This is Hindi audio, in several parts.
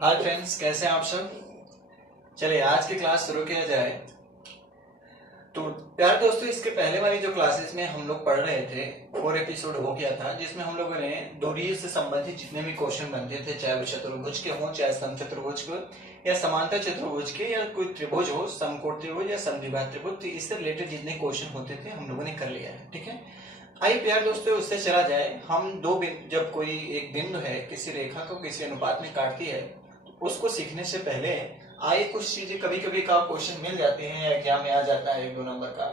हाय फ्रेंड्स, कैसे हैं आप सब। चलिए आज की क्लास शुरू किया जाए। तो प्यारे दोस्तों, इसके पहले वाली जो क्लासेस में हम लोग पढ़ रहे थे 4 एपिसोड हो गया था, जिसमें हम लोगों ने दूरी से संबंधित जितने भी क्वेश्चन बनते थे, चाहे वो चतुर्भुज के हों, चाहे समचतुर्भुज के या समांतर चतुर्भुज के, या कोई त्रिभुज हो, समकोण त्रिभुज या समद्विबाहुक त्रिभुज, तो इससे रिलेटेड जितने क्वेश्चन होते थे हम लोगों ने कर लिया है। ठीक है, आइए प्यार दोस्तों उससे चला जाए। हम जब कोई एक बिंदु है किसी रेखा को किसी अनुपात में काटती है, तो उसको सीखने से पहले आइए कुछ चीजें, कभी कभी का क्वेश्चन मिल जाते हैं, एग्जाम में आ जाता है 1-2 नंबर का,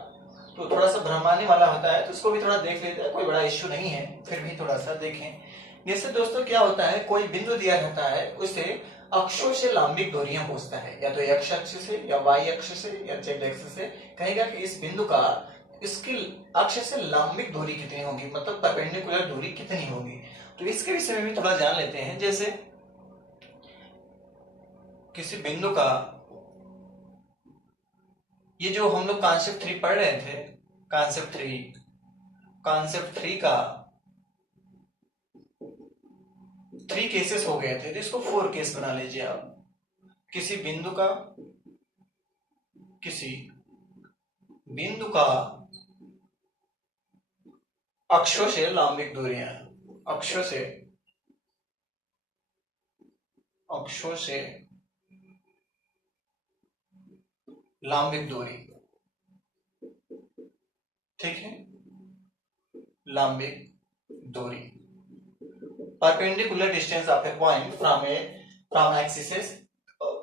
तो थोड़ा सा भ्रमाने वाला होता है, तो उसको भी थोड़ा देख लेते हैं। कोई बड़ा इश्यू नहीं है, फिर भी थोड़ा सा देखें। जैसे दोस्तों क्या होता है, कोई बिंदु दिया रहता है, उसे अक्षों से लंबित दूरियां पूछता है, या तो एक्स अक्ष से या वाई अक्ष से या जेड अक्ष से। कहेगा कि इस बिंदु का इसकी अक्ष से लंबित दूरी कितनी होगी, मतलब परपेंडिकुलर दूरी कितनी होगी। तो इसके विषय में भी थोड़ा जान लेते हैं। जैसे किसी बिंदु का, ये जो हम लोग कॉन्सेप्ट 3 पढ़ रहे थे, कॉन्सेप्ट 3 का 3 केसेस हो गए थे, तो इसको 4 केस बना लीजिए आप। किसी बिंदु का अक्षों से लंबित दूरियां, अक्षों से लंबित दूरी, ठीक है, लंबित दूरी, perpendicular distance of A point from axis,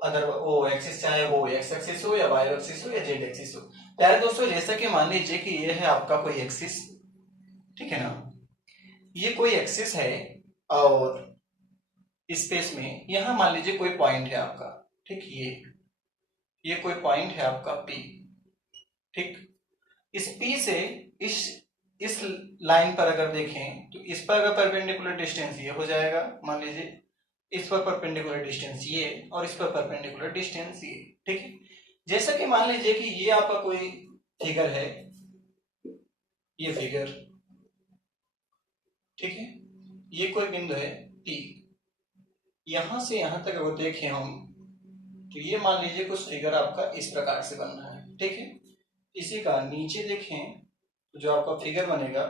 अगर वो एक्सिस चाहे वो एक्स एक्सिस हो या वाई एक्सिस हो या जेड एक्सिस हो। प्यारे दोस्तों, जैसा कि मान लीजिए कि ये है आपका कोई एक्सिस, ठीक है ना, ये कोई एक्सिस है, और स्पेस में यहां मान लीजिए कोई पॉइंट है आपका, ठीक, ये कोई पॉइंट है आपका P, ठीक। इस P से इस लाइन पर अगर देखें, तो इस पर अगर परपेंडिकुलर डिस्टेंस ये हो जाएगा, मान लीजिए इस पर परपेंडिकुलर डिस्टेंस ये, और इस पर परपेंडिकुलर डिस्टेंस ये, ठीक है। जैसा कि मान लीजिए कि ये आपका कोई फिगर है, ये फिगर, ठीक है, ये कोई बिंदु है P, यहां से यहां तक अगर देखें हम, तो ये मान लीजिए कुछ फिगर आपका इस प्रकार से बन रहा है, ठीक है। इसी का नीचे देखें तो जो आपका फिगर बनेगा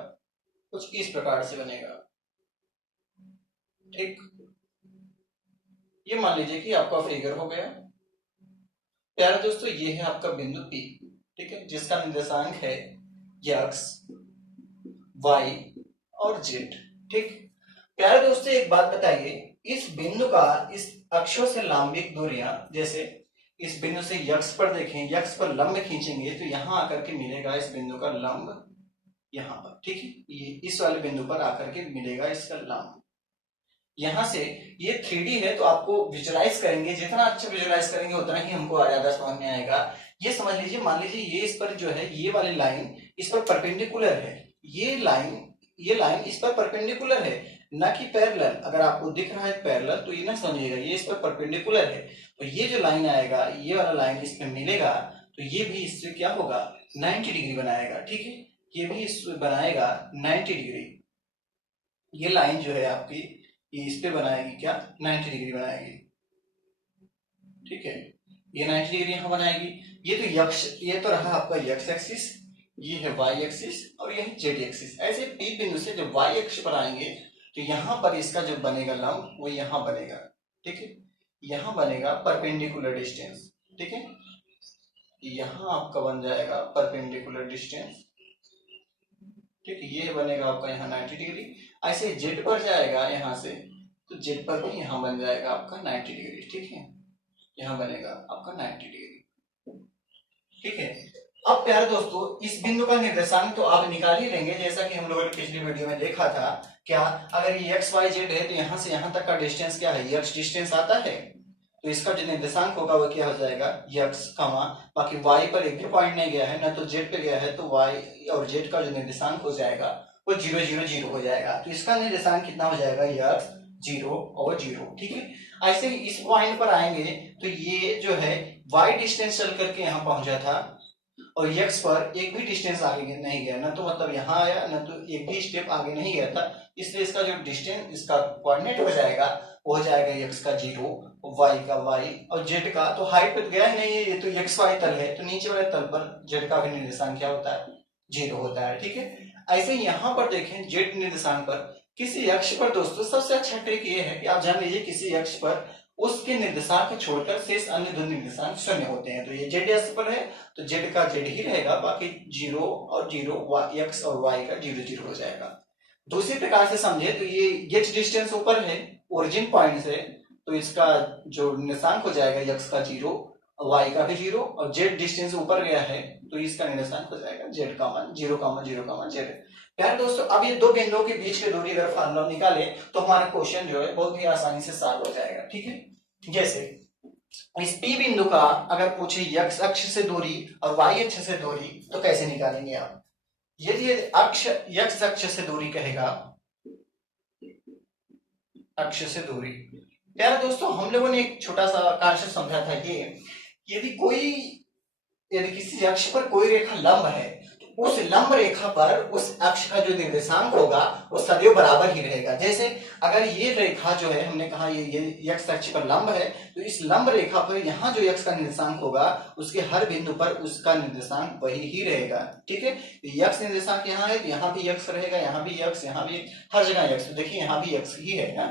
कुछ इस प्रकार से बनेगा, ठीक। ये मान लीजिए कि आपका फिगर हो गया। प्यारे दोस्तों, ये है आपका बिंदु P, ठीक है, जिसका निर्देशांक है x, y और z, ठीक। प्यारे दोस्तों, एक बात बताइए, इस बिंदु का इस अक्षों से लंबित दूरियां, जैसे इस बिंदु से यक्ष पर देखें, यक्ष पर लंब खींचेंगे तो यहां आकर के मिलेगा इस बिंदु का लंब, यहां पर, ठीक है, ये इस वाले बिंदु पर आकर के मिलेगा इसका लंब। यहां से ये 3D है, तो आपको विजुलाइज करेंगे, जितना अच्छा विजुलाइज करेंगे उतना ही हमको ज्यादा समझ में आएगा। ये समझ लीजिए, मान लीजिए ये इस पर जो है, ये वाली लाइन इस पर परपेंडिकुलर है, ये लाइन इस पर परपेंडिकुलर है, ना कि पैरेलल। अगर आपको दिख रहा है पैरेलल, तो ये ना समझिएगा, ये इस पर परपेंडिकुलर है। तो ये जो लाइन आएगा, ये वाला लाइन इस पे मिलेगा, तो ये भी इससे क्या होगा, 90 डिग्री बनाएगा, ठीक है। ये भी इससे बनाएगा 90 डिग्री। ये लाइन जो है आपकी, ये इस पे बनाएगी क्या, 90 डिग्री बनाएगी, ठीक है। ये 90 डिग्री यहां बनाएगी। ये तो रहा आपका x एक्सिस, ये है y एक्सिस, और ये है z एक्सिस। ऐसे P बिंदु से जब y अक्ष पर आएंगे, तो यहां पर इसका जो बनेगा लंब, वो यहां बनेगा, ठीक है। यहां बनेगा परपेंडिकुलर डिस्टेंस, ठीक है, यहां आपका बन जाएगा परपेंडिकुलर डिस्टेंस, ठीक है। ये बनेगा आपका यहाँ 90 डिग्री। ऐसे जेड पर जाएगा यहां से, तो जेड पर भी यहाँ बन जाएगा आपका 90 डिग्री, ठीक है, यहाँ बनेगा आपका 90 डिग्री, ठीक है। अब प्यारे दोस्तों, इस बिंदु का निर्देशांक तो आप निकाल ही लेंगे, जैसा कि हम लोगों ने पिछली वीडियो में देखा था। क्या, अगर ये एक्स वाई जेड है, तो यहाँ से यहाँ तक का डिस्टेंस क्या है, एक्स डिस्टेंस आता है, तो इसका जो निर्देशांक होगा वो क्या हो जाएगा, एक्स, बाकी वाई पर एक भी पॉइंट नहीं गया है, ना तो जेड पे गया है, तो वाई और जेड का जो निर्देशांक हो जाएगा वो 0 0 0 हो जाएगा। तो इसका निर्देशांक कितना हो जाएगा, एक्स 0 और 0, ठीक है। ऐसे ही इस पॉइंट पर आएंगे, तो ये जो है वाई डिस्टेंस चल करके यहाँ पहुंचा था, और एक्स पर एक भी डिस्टेंस आगे नहीं गया, ना तो मतलब यहाँ आया, ना तो एक भी स्टेप आगे नहीं गया था, इसलिए इसका जो डिस्टेंस, इसका कोऑर्डिनेट हो जाएगा वो हो जाएगा x का 0, y का y और z का, तो हाइट पे तो गया ही नहीं है, ये तो x y तल है, तो नीचे वाले तल पर z का भी निर्देशांक क्या होता है, 0 होता है। ठीक है, ऐसे ही यहाँ पर देखें z निर्देशांक पर किसी अक्ष पर दोस्तों सबसे अच्छा ट्रिक ये है कि आप जान लीजिए किसी अक्ष पर उसके निर्देशांक को छोड़कर शेष अन्य दो निर्देशांक शून्य होते हैं। तो ये z अक्ष पर है तो z का z ही रहेगा, बाकी 0 और 0 x और y का 0 0 हो जाएगा। दूसरी प्रकार से समझे तो ये h डिस्टेंस ऊपर है ओरिजिन पॉइंट से, तो इसका जो निर्देशांक हो जाएगा x का 0, y का भी 0 और z डिस्टेंस ऊपर गया है तो इसका निर्देशांक हो जाएगा z का मान 0, 0, z। प्यारे दोस्तों, अब ये दो बिंदुओं के बीच की दूरी अगर फार्मूला निकाले तो हमारा क्वेश्चन जो है बहुत ही आसानी से सॉल्व हो जाएगा। ठीक है, जैसे इस P बिंदु का अगर पूछे x अक्ष से दूरी और y अक्ष से दूरी तो कैसे निकालेंगे आप। यदि अक्ष x अक्ष से दूरी कहेगा, अक्ष से दूरी, प्यारे दोस्तों हम लोगों ने एक छोटा सा कॉन्सेप्ट समझा था ये, यदि किसी अक्ष पर कोई रेखा लंब है तो उस लंब रेखा पर उस अक्ष का जो निर्देशांक होगा वो सदैव बराबर ही रहेगा। जैसे अगर ये रेखा जो है, हमने कहा ये x अक्ष पर लंब है, तो इस लंब रेखा पर यहाँ जो x का निर्देशांक होगा उसके हर बिंदु पर उसका निर्देशांक वही ही रहेगा। ठीक है, x निर्देशांक यहाँ है तो यहाँ भी x रहेगा, यहाँ भी x, यहाँ भी हर जगह x, तो देखिए यहाँ भी x ही है ना।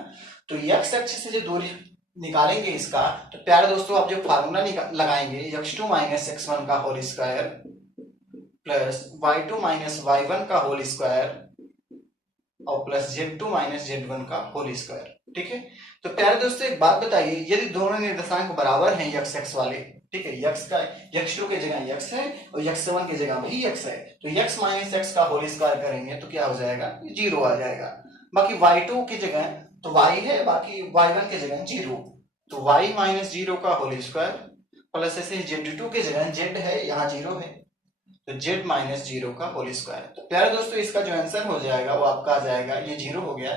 तो x अक्ष से जो दूरी निकालेंगे इसका, तो प्यारे दोस्तों आप जो फार्मूला लगाएंगे x2 माइनस x1 का whole square plus y2 minus y1 का होल स्क्वायर और प्लस z2 माइनस z1 का होल स्क्वायर। ठीक है, तो प्यारे दोस्तों एक बात बताइए, यदि दोनों निर्देशांक बराबर हैं x x वाले, ठीक है, x2 की जगह x है और x1 की जगह भी x है, तो x माइनस x का होल स्क्वायर करेंगे तो क्या हो जाएगा, 0 आ जाएगा। बाकी y2 की जगह तो y है, बाकी y1 की जगह 0, तो y माइनस 0 का होल स्क्वायर प्लस ऐसे z2 की जगह z है, यहाँ 0 है तो z माइनस 0 का होल स्क्वायर। तो प्यारे दोस्तों इसका जो आंसर हो जाएगा वो आपका आ जाएगा, ये 0 हो गया,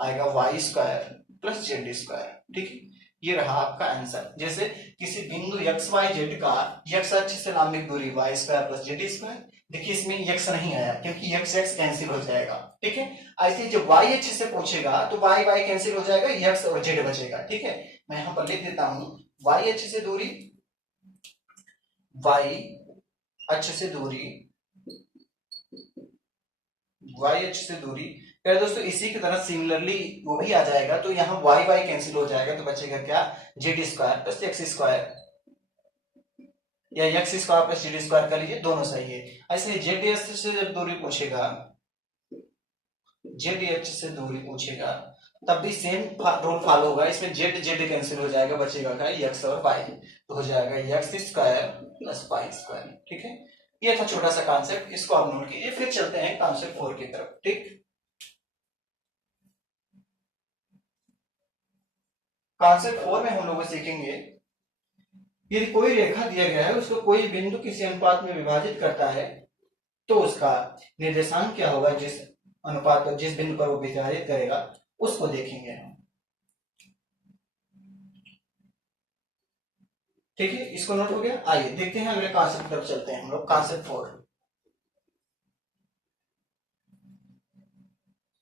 आएगा y square plus z square. ठीक है, ये रहा आपका आंसर। जैसे किसी बिंदु x y z का x अक्ष से लंबित दूरी y square plus z square, देखिए इसमें x नहीं आया क्योंकि x x कैंसिल हो जाएगा। ठीक है, ऐसे जब y अक्ष से पूछेगा तो y y कैंसिल हो जाएगा, x और z बचेगा। ठीक है, मैं यहाँ पर लिख देता हूँ y अक्ष से दूरी, y अक्ष से दूरी, y अक्ष से दूरी। फिर दोस्तों इसी की तरह सिमिलरली वो भी आ जाएगा, तो यहाँ y y कैंसिल हो जाएगा तो बचेगा क्या, z square plus x square, या x square plus z square कर लीजिए, दोनों सही है। ऐसे z अक्ष से जब दूरी पूछेगा, z अक्ष से दूरी पूछेगा तब भी सेम रूल फॉलो होगा, इसमें z z कैंसिल हो जाएगा, बचेगा क्या, x और y, तो हो जाएगा x square plus y square. ठीक है, ये था छोटा सा कॉन्सेप्ट, इसको आप नोट कीजिए। फिर चलते हैं कॉन्सेप्ट 4 की तरफ। ठीक, कॉन्सेप्ट 4 में हम लोग सीखेंगे, यदि कोई रेखा दिया गया है उसको कोई बिंदु किसी अनुपात में विभाजित करता है तो उसका निर्देशांक क्या होगा, जिस अनुपात पर, जिस बिंदु पर वो विभाजित करेगा उसको देखेंगे हम। ठीक है, इसको नोट हो गया। आइए देखते हैं अगले कॉन्सेप्ट पर चलते हैं हम लोग, कॉन्सेप्ट 4।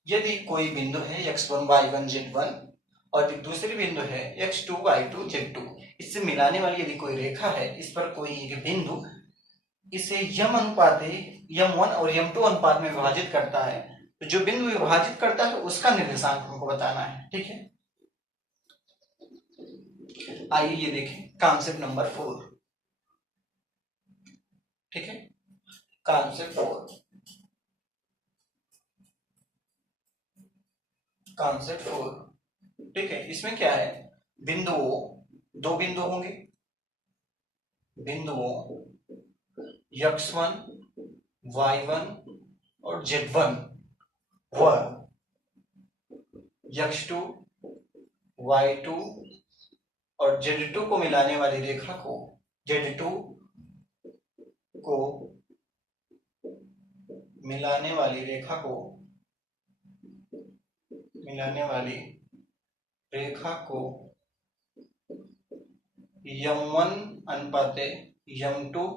यदि कोई बिंदु है x1 y1 z1 और दूसरी बिंदु है x2 y2 z2, इससे मिलाने वाली यदि कोई रेखा है, इस पर कोई एक बिंदु इसे यम अनुपात m1 और m2 अनुपात में विभाजित करता है, तो जो बिंदु विभाजित करता है उसका निर्देशांक हमको बताना है। ठीक है, आइए ये देखें कॉन्सेप्ट नंबर 4। ठीक है, कॉन्सेप्ट 4, कॉन्सेप्ट 4। ठीक है, इसमें क्या है, बिंदुओं, दो बिंदु होंगे, बिंदुओं x1 y1 और z1 व x2 y2 और z2 को मिलाने वाली रेखा को, z2 को मिलाने वाली रेखा को, मिलाने वाली रेखा को m1 अनुपात m2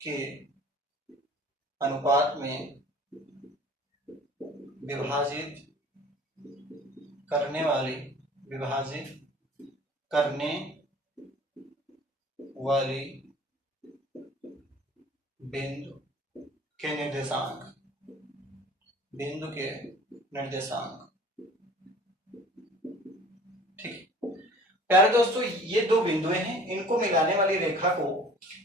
के अनुपात में विभाजित करने वाली विभाजित करने वाली बिंदु के निर्देशांक बिंदु के निर्देशांक। ठीक, प्यारे दोस्तों ये दो बिंदुएं हैं, इनको मिलाने वाली रेखा को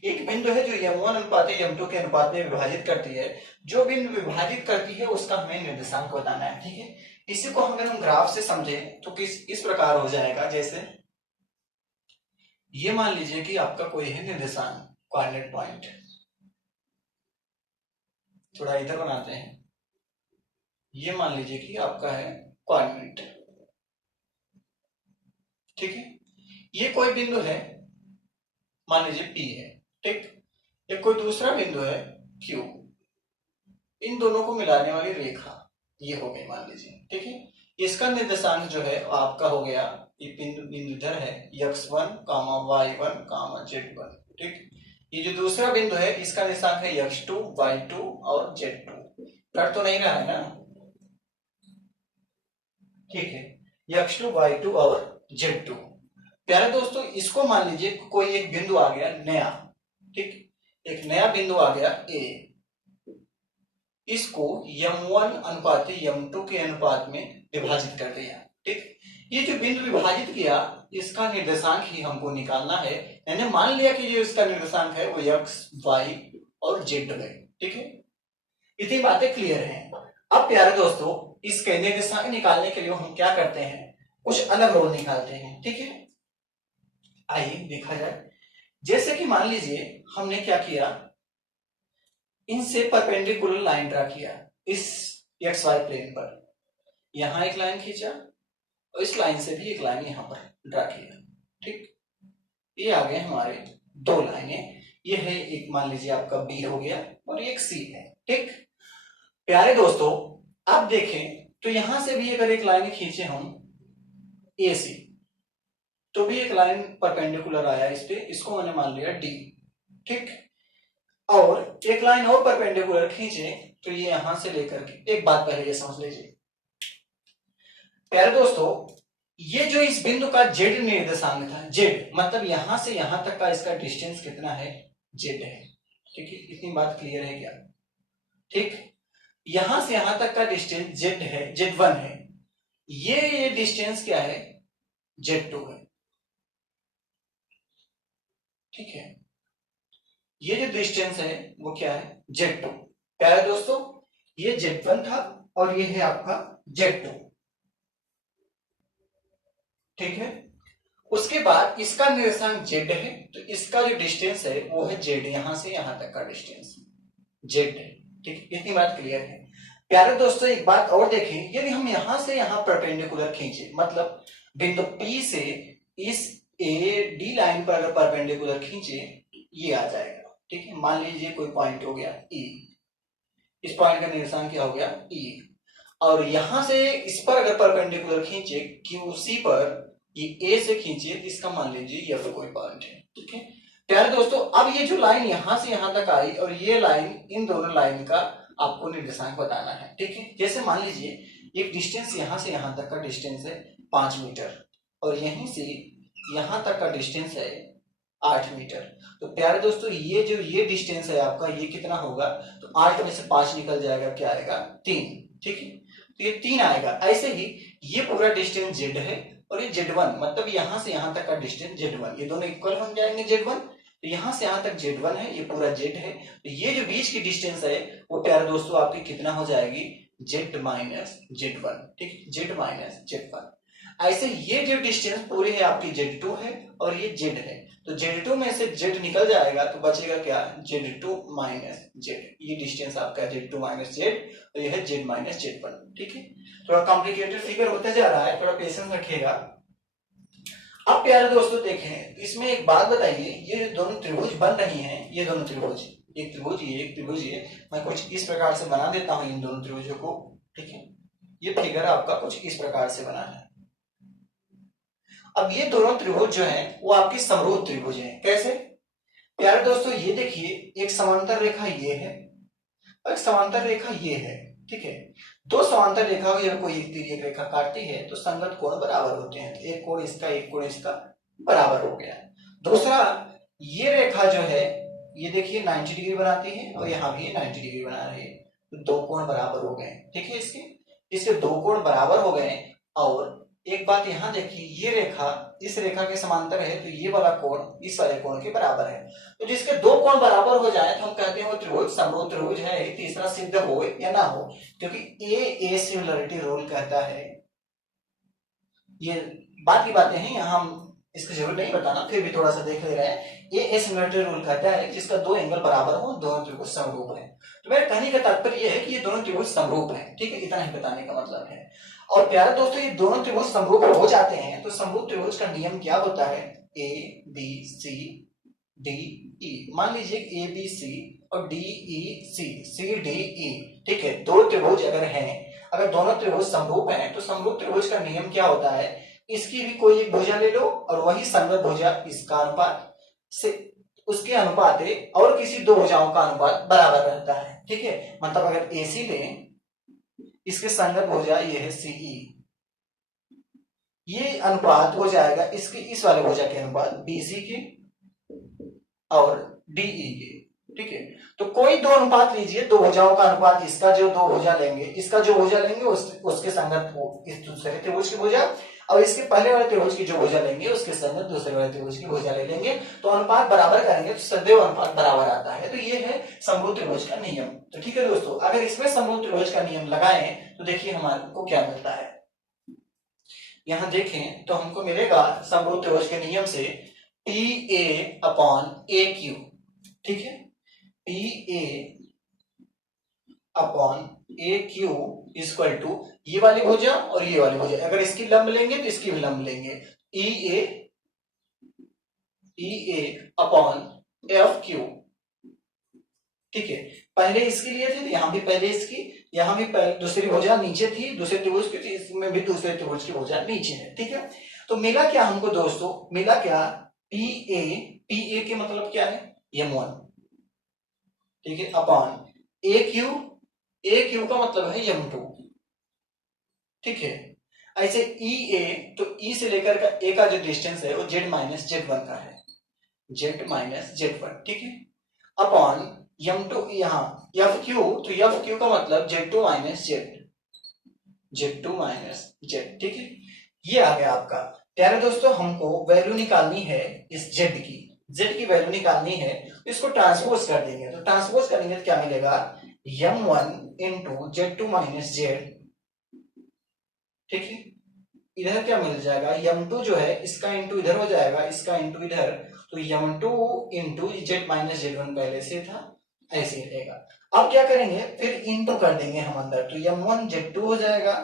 एक बिंदु है जो m1 अनुपात m2 के अनुपात में विभाजित करती है। जो बिंदु विभाजित करती है उसका हमें निर्देशांक बताना है। ठीक है, इसी को अगर हम ग्राफ से समझे तो इस प्रकार हो जाएगा। जैसे ये मान लीजिए कि आपका कोई है निर्देशांक कोऑर्डिनेट पॉइंट, थोड़ा इधर बनाते हैं। ये मान लीजिए कि आपका है कोऑर्डिनेट। ठीक है, ये कोई बिंदु है, मान लीजिए P है। ठीक, एक कोई दूसरा बिंदु है Q, इन दोनों को मिलाने वाली रेखा ये हो गई मान लीजिए। ठीक है, इसका निर्देशांक जो है आपका हो गया, ये बिंदु इधर है x1, y1, z1। ठीक, ये जो दूसरा बिंदु है इसका निर्देशांक है x2, y2 और z2। कट तो नहीं रहा है ना? ठीक है, x2, y2 और z2। प्यारे दोस्तों इसको मान लीजिए कोई एक बिंदु आ गया नया। ठीक, एक नया बिंदु आ गया A, इसको m1 अनुपात m2 के अनुपात में विभाजित कर दिया। ठीक, ये जो बिंदु विभाजित किया इसका निर्देशांक ही हमको निकालना है। यानी मान लिया कि जो इसका निर्देशांक है वो x, y और z है। ठीक है, इतनी बातें क्लियर हैं। अब प्यारे दोस्तों इसके निर्देशांक निकालने के लिए हम क्या करते हैं, कुछ अलग रोल निकालते हैं। ठीक है, आइए देखा जाए। जैसे कि मान लीजिए हमने क्या किया, इनसे परपेंडिकुलर लाइन ड्रा किया इस XY प्लेन पर, यहां एक लाइन खींचा और इस लाइन से भी एक लाइन यहां पर ड्रा किया। ठीक, ये आ गए हमारे दो लाइनें। ये है एक मान लीजिए आपका B हो गया और एक C है। ठीक, प्यारे दोस्तों आप देखें तो यहां से भी अगर एक लाइन खींचे हम AC, तो भी एक लाइन परपेंडिकुलर आया इस पे, इसको मैंने मान लिया D। ठीक, और एक लाइन और परपेंडिकुलर खींचे तो ये यहां से लेकर के, एक बात पहले ये समझ लीजिए प्यारे दोस्तों, ये जो इस बिंदु का z निर्देशांक था, z मतलब यहां से यहां तक का इसका डिस्टेंस कितना है, z है। ठीक है, इतनी बात क्लियर है क्या? ठीक, यहां से यहां तक का डिस्टेंस z है, z1 है। ये डिस्टेंस क्या है, z2 है। ठीक है, ये जो डिस्टेंस है वो क्या है, z2। प्यारे दोस्तों ये z1 था और ये है आपका z2। ठीक है, उसके बाद इसका निर्देशांक z है, तो इसका जो डिस्टेंस है वो है z, यहां से यहां तक का डिस्टेंस z है। ठीक, इतनी बात क्लियर है। प्यारे दोस्तों एक बात और देखें, यदि हम यहां से यहां परपेंडिकुलर खींचे, मतलब बिंदु P से इस AD लाइन पर अगर परपेंडिकुलर खींचे ये आ जाएगा। ठीक है, मान लीजिए कोई पॉइंट हो गया E, इस पॉइंट का निर्देशांक क्या हो गया E, और यहां से इस पर अगर परपेंडिकुलर खींचे QC पर, ये A से खींचे, इसका मान लीजिए F कोई पॉइंट है। ठीक है, प्यारे दोस्तों अब ये जो लाइन यहां से यहां तक आई और ये लाइन, इन दोनों लाइन का आपको निर्देशांक बताना है। ठीक है, जैसे मान लीजिए एक डिस्टेंस यहां से यहां तक का डिस्टेंस है 5 मीटर और यहीं से यहां तक का डिस्टेंस है 8 मीटर। तो प्यारे दोस्तों ये डिस्टेंस है आपका, ये कितना होगा, तो 8 में से 5 निकल जाएगा, क्या आएगा, 3। ठीक है, तो ये 3 आएगा। ऐसे ही ये पूरा डिस्टेंस z है और ये z1 मतलब यहां से यहां तक का डिस्टेंस z1, ये दोनों इक्वल बन जाएंगे z1, तो यहां से यहां तक z1 है, ये पूरा z है। तो ये जो बीच की डिस्टेंस है वो प्यारे दोस्तों आपकी कितना हो जाएगी, z माइनस z1। ठीक, z माइनस z1। ऐसे ये जो डिस्टेंस पूरी है आपकी z2 है और ये z है, तो z2 में से z निकल जाएगा तो बचेगा क्या, z2 माइनस z। ये डिस्टेंस आपका z2 माइनस z और ये है z माइनस z1। ठीक है, थोड़ा कॉम्प्लिकेटेड फिगर होते जा रहा है, थोड़ा पेशेंस रखिएगा। अब प्यारे दोस्तों देखें, इसमें एक बात बताइए, ये जो दोनों त्रिभुज बन रही हैं, ये दोनों त्रिभुज, एक त्रिभुज ये, एक त्रिभुज ये, मैं कुछ इस प्रकार से बना देता हूं इन दोनों त्रिभुजों को। ठीक है, ये फिगर आपका कुछ इस प्रकार से बना है। अब ये दोनों त्रिभुज जो हैं वो आपकी समरूप त्रिभुज हैं। कैसे प्यारे दोस्तों, ये देखिए एक समांतर रेखा ये है और एक समांतर रेखा ये है। ठीक है। दो समांतर रेखा अगर कोई एक तिर्यक रेखा काटती है तो संगत कोण बराबर होते हैं। एक कोण इसका एक कोण इसका बराबर हो गया। दूसरा, ये रेखा जो है ये देखिए 90 डिग्री बनाती है और यहाँ भी 90 डिग्री बना रही है, तो दो कोण बराबर हो गए। ठीक है, इसके दो कोण बराबर हो गए। और एक बात यहाँ देखिए, ये रेखा इस रेखा के समांतर है तो ये वाला कोण इस वाले कोण के बराबर है। तो जिसके दो कोण बराबर हो जाए तो हम कहते हैं वो त्रिभुज समरूप त्रिभुज है। तीसरा सिद्ध हो या ना हो, क्योंकि ए सिमिलरिटी रूल कहता है। ये बात की बातें हैं, यहाँ हम इसकी जरूरत नहीं बताना, फिर भी थोड़ा सा देख ले रहे हैं। ये सिमिलरिटी रूल कहता है जिसका दो एंगल बराबर हो, दोनों त्रिभुज समरूप है। तो मेरे कहने का तात्पर्य यह है कि ये दोनों त्रिभुज समरूप है। ठीक है, इतना ही बताने का मतलब है। और प्यारे दोस्तों, ये दोनों त्रिभुज समरूप हो जाते हैं तो समरूप त्रिभुज का नियम क्या होता है? A B C D E. मान लीजिए ए बी सी और डी ई सी डी ई। ठीक है, दो त्रिभुज अगर हैं, अगर दोनों त्रिभुज समरूप हैं तो समरूप त्रिभुज का नियम क्या होता है? इसकी भी कोई एक भुजा ले लो और वही संगत भुजा इसका अनुपात से उसके अनुपात और किसी दो भुजाओं का अनुपात बराबर रहता है। ठीक है, मतलब अगर AC लें, इसके संगत भुजा ये है CE, ये अनुपात हो जाएगा इसके इस वाले भुजा के अनुपात BC के और DE के। ठीक है, तो कोई दो अनुपात लीजिए, दो भुजाओं का अनुपात, इसका जो दो भुजा लेंगे, इसका जो भुजा लेंगे उसके संगत इस दूसरे त्रिभुज की भुजा, और इसके पहले वाले त्रिभुज की जो भुजा लेंगे उसके संगत दूसरे वाले त्रिभुज की भुजा ले लेंगे, तो अनुपात बराबर करेंगे तो सदैव अनुपात बराबर आता है। तो ये है समरूप त्रिभुज का नियम। तो ठीक है दोस्तों, अगर इसमें समरूप त्रिभुज का नियम लगाएं तो देखिए हमारे को क्या मिलता है। यहां देखें तो हमको मिलेगा समरूप त्रिभुज के नियम से PA/AQ। ठीक है, PA/AQ इक्वल टू ये वाली भुजा और ये वाली भुजा, अगर इसकी लंब लेंगे तो इसकी भी लंब लेंगे, EA/FQ। ठीक है, पहले इसके लिए थे तो यहां भी पहले इसकी, यहां भी दूसरी भुजा नीचे थी दूसरे त्रिभुज की, इसमें भी दूसरे त्रिभुज की भुजा नीचे है। ठीक है, तो मिला क्या हमको दोस्तों? मिला क्या? PA के मतलब क्या है? M1। ठीक है, अपॉन AQ का मतलब है M2। ठीक है, ऐसे EA, तो E से लेकर का A का जो डिस्टेंस है वो Z माइनस Z1 का है, Z माइनस Z1। ठीक है, अपॉन M2 यहाँ FQ, तो FQ का मतलब Z2 माइनस Z। ठीक है, ये आ गया आपका। प्यारे दोस्तों, हमको वैल्यू निकालनी है इस Z की वैल्यू निकालनी है, इसको ट्रांसपोज कर देंगे। तो ट्रांसपोज करेंगे तो क्या मिलेगा? M1 into Z2 minus Z। ठीक है, इधर क्या मिल जाएगा? M2 जो है इसका इंटू इधर हो जाएगा, इसका इंटू इधर, तो M2 into Z minus Z1 पहले से था, ऐसे रहेगा। अब क्या करेंगे? फिर इंटू कर देंगे हम अंदर, तो M1 Z2 हो जाएगा,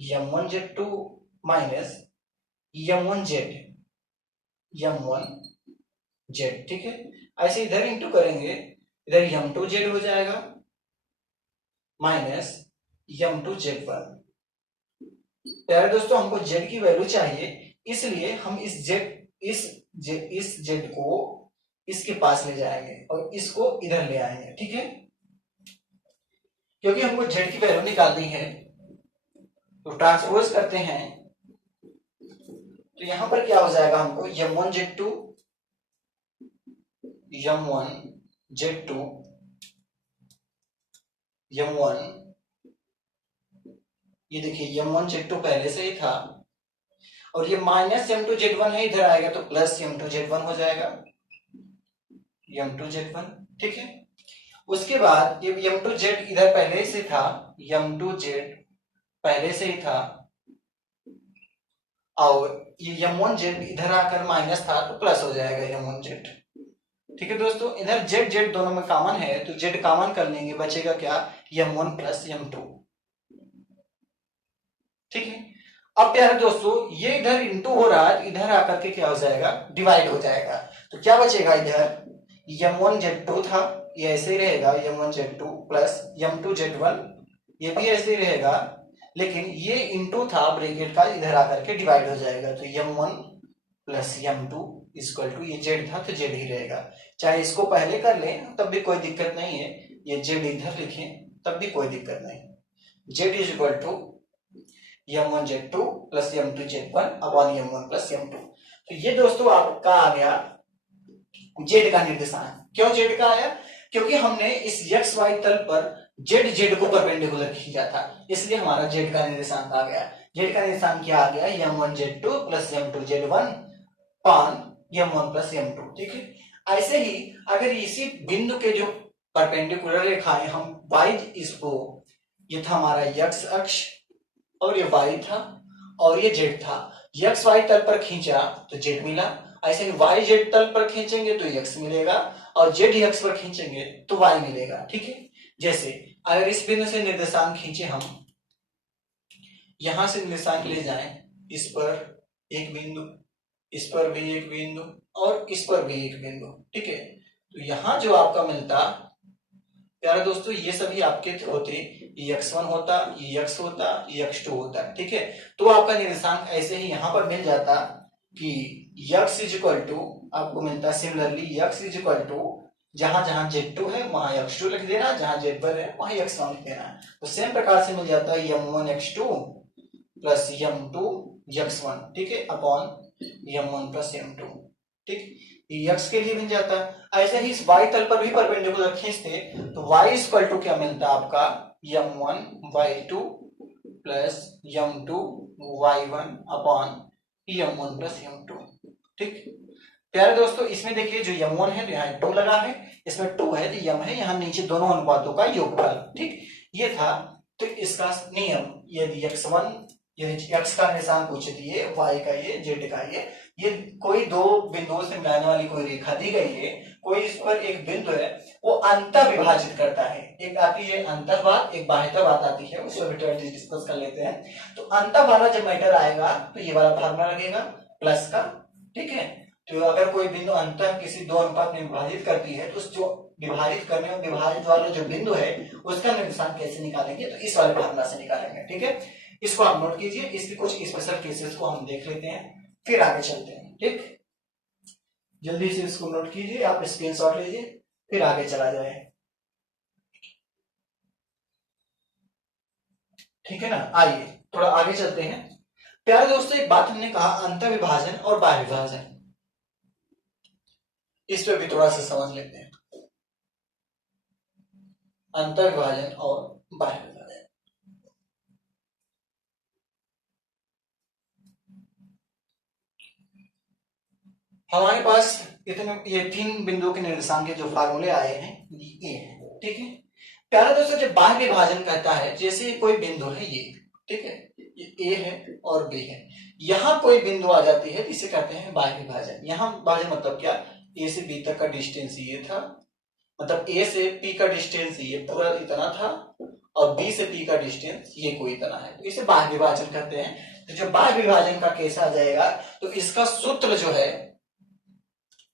M1 Z2 minus M1 Z। ठीक है, ऐसे इधर इंटू करेंगे, इधर M2 Z हो जाएगा माइनस M2 Z1। प्यारे दोस्तों, हमको Z की वैल्यू चाहिए, इसलिए हम इस Z को इसके पास ले जाएंगे और इसको इधर ले आएंगे। ठीक है, क्योंकि हमको Z की वैल्यू निकालनी है तो ट्रांसपोज करते हैं, तो यहां पर क्या हो जाएगा? हमको M1 Z2 M1, ये देखिए M1 Z2 पहले से ही था, और ये माइनस M2 Z1 है, इधर आएगा तो प्लस M2 Z1 हो जाएगा, M2 Z1। ठीक है, उसके बाद ये M2 Z इधर पहले से था, M2 Z पहले से ही था, और ये M1 Z इधर आकर माइनस था तो प्लस हो जाएगा M1 Z। ठीक है दोस्तों, इधर Z दोनों में कॉमन है तो Z कॉमन कर लेंगे, बचेगा क्या? M1 plus M2। ठीक है, अब प्यारे दोस्तों, ये इधर इंटू हो रहा है, इधर आकर के क्या हो जाएगा? डिवाइड हो जाएगा। तो क्या बचेगा? इधर M1 Z2 था, ये ऐसे ही रहेगा, M1 Z2 plus M2 Z1, ये भी ऐसे ही रहेगा, लेकिन ये इंटू था ब्रैकेट का, इधर आकर के डिवाइड हो जाएगा, तो M1 plus M2 equal to, ये Z था तो Z ही रहेगा। चाहे इसको पहले कर लें तब भी कोई दिक्कत नहीं है, ये Z इधर लिखें तब भी कोई दिक्कत नहीं। z is equal to m1z2 plus m2z1 upon m1 plus m2। तो ये दोस्तों आपका आ गया z का निर्देशांक। क्यों z का आया? क्योंकि हमने इस x y तल पर z को परपेंडिकुलर खींचा था, इसलिए हमारा z का निर्देशांक आ गया। z का निर्देशांक क्या आ गया? m1z2 plus m2z1 upon m1 plus m2। ठीक है। ऐसे ही अगर इसी बिंदु के जो परपेंडिकुलर रेखाएं हम y इसको, ये था हमारा x अक्ष और ये y था और ये z था, x y तल पर खींचा तो z मिला। ऐसे ही y z तल पर खींचेंगे तो x मिलेगा और z x पर खींचेंगे तो y मिलेगा। ठीक है। जैसे अगर इस बिंदु से निर्देशांक खींचे हम, यहां से निर्देशांक ले जाएं, इस पर एक बिंदु, इस पर भी एक बिंदु और इस पर भी एक बिंदु। ठीक है। तो यहां जो आपका मिलता प्यारे दोस्तों, ये सभी आपके होते, ये x1 होता, ये x होता, ये x2 होता। ठीक है। तो आपका निर्देशांक ऐसे ही यहां पर मिल जाता कि x इज इक्वल टू, आपको मिलता similarly x is equal to, जहां जहां z2 है वहां x2 लिख देना, जहां z1 है वहां x1 लिख देना। तो सेम प्रकार से मिल जाता है m1 x2 plus m2 x1। ठीक है, अपॉन m1 प्लस m2। ठीक, x के लिए मिल जाता है। ऐसे ही इस y तल पर भी परपेंडिकुलर खींचते तो y इक्वल टू क्या मिलता आपका? m1 y2 plus m2 y1 upon m1 plus m2। ठीक प्यारे दोस्तों, इसमें देखिए जो m1 है तो यहाँ 2 लगा है, इसमें 2 है तो m है, यहाँ नीचे दोनों अनुपातों का योगफल। ठीक, ये था। तो इसका नियम, यदि x1, यदि x का निशान पूछ दिए, y का ये, z का ये कोई दो बिंदुओं से मिलाने वाली कोई रेखा दी गई है, कोई इस पर एक बिंदु है, वो अंतः विभाजित करता है। एक आती है अंतः बात, एक बाह्यतः बात आती है, उसको भी डिस्कस कर लेते हैं। तो अंतः वाला जब मैटर आएगा तो ये वाला फार्मूला लगेगा प्लस का। ठीक है। तो अगर कोई बिंदु अंतः किसी दो अनुपात में विभाजित करती है तो उस जो विभाजित करने में विभाजित वाला जो बिंदु है उसका निर्देशांक कैसे निकालेंगे? तो इस वाले फार्मूला से निकालेंगे। ठीक है, इसको आप नोट कीजिए। इसके कुछ स्पेशल केसेस को हम देख लेते हैं, फिर आगे चलते हैं। ठीक, जल्दी से इसको नोट कीजिए, आप स्क्रीनशॉट लीजिए, फिर आगे चला जाए। ठीक है ना, आइए थोड़ा आगे चलते हैं। प्यारे दोस्तों, एक बात हमने कहा, अंतः विभाजन और बाह्य विभाजन, इस पे भी थोड़ा सा समझ लेते हैं। अंतः विभाजन और बाह्य विभाजन, हमारे पास इतने ये 3 बिंदुओं के निर्देशांक के जो फार्मूले आए हैं ये है। ठीक है प्यारे दोस्तों, जब बाह्य विभाजन कहता है, जैसे कोई बिंदु है ये, ठीक है, ये A है और B है, यहां कोई बिंदु आ जाती है, इसे कहते हैं बाह्य विभाजन। यहां बाह्य मतलब क्या? A से B तक का डिस्टेंस ये था, मतलब A से P का डिस्टेंस ये पूरा इतना था और B से P का डिस्टेंस ये कोई इतना है, तो इसे बाह्य विभाजन कहते हैं। तो जब बाह्य विभाजन का केस आ जाएगा तो इसका सूत्र जो है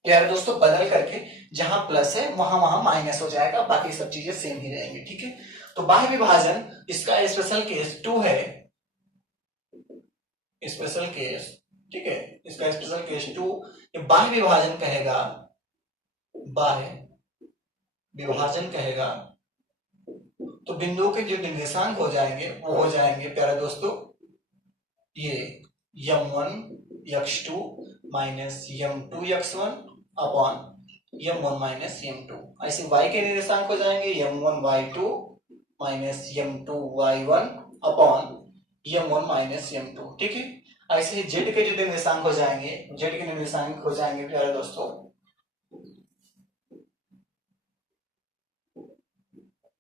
प्यारे दोस्तों, बदल करके जहां प्लस है वहां वहां माइनस हो जाएगा, बाकी सब चीजें सेम ही रहेंगी। ठीक है, तो बाह्य विभाजन, इसका स्पेशल केस 2 है, स्पेशल केस। ठीक है, इसका स्पेशल केस 2, बाह्य विभाजन कहेगा, बाह्य विभाजन कहेगा तो बिंदुओं के जो निर्देशांक हो जाएंगे वो हो जाएंगे प्यारे दोस्तों, ये m1 x2 minus m2 x1 upon m1 minus m2। ऐसे y के निर्देशांक हो जाएंगे m1 y2 minus m2 y1 upon m1 minus m2। ठीक है, ऐसे ही z के जो निर्देशांक हो जाएंगे, z के निर्देशांक हो जाएंगे प्यारे दोस्तों,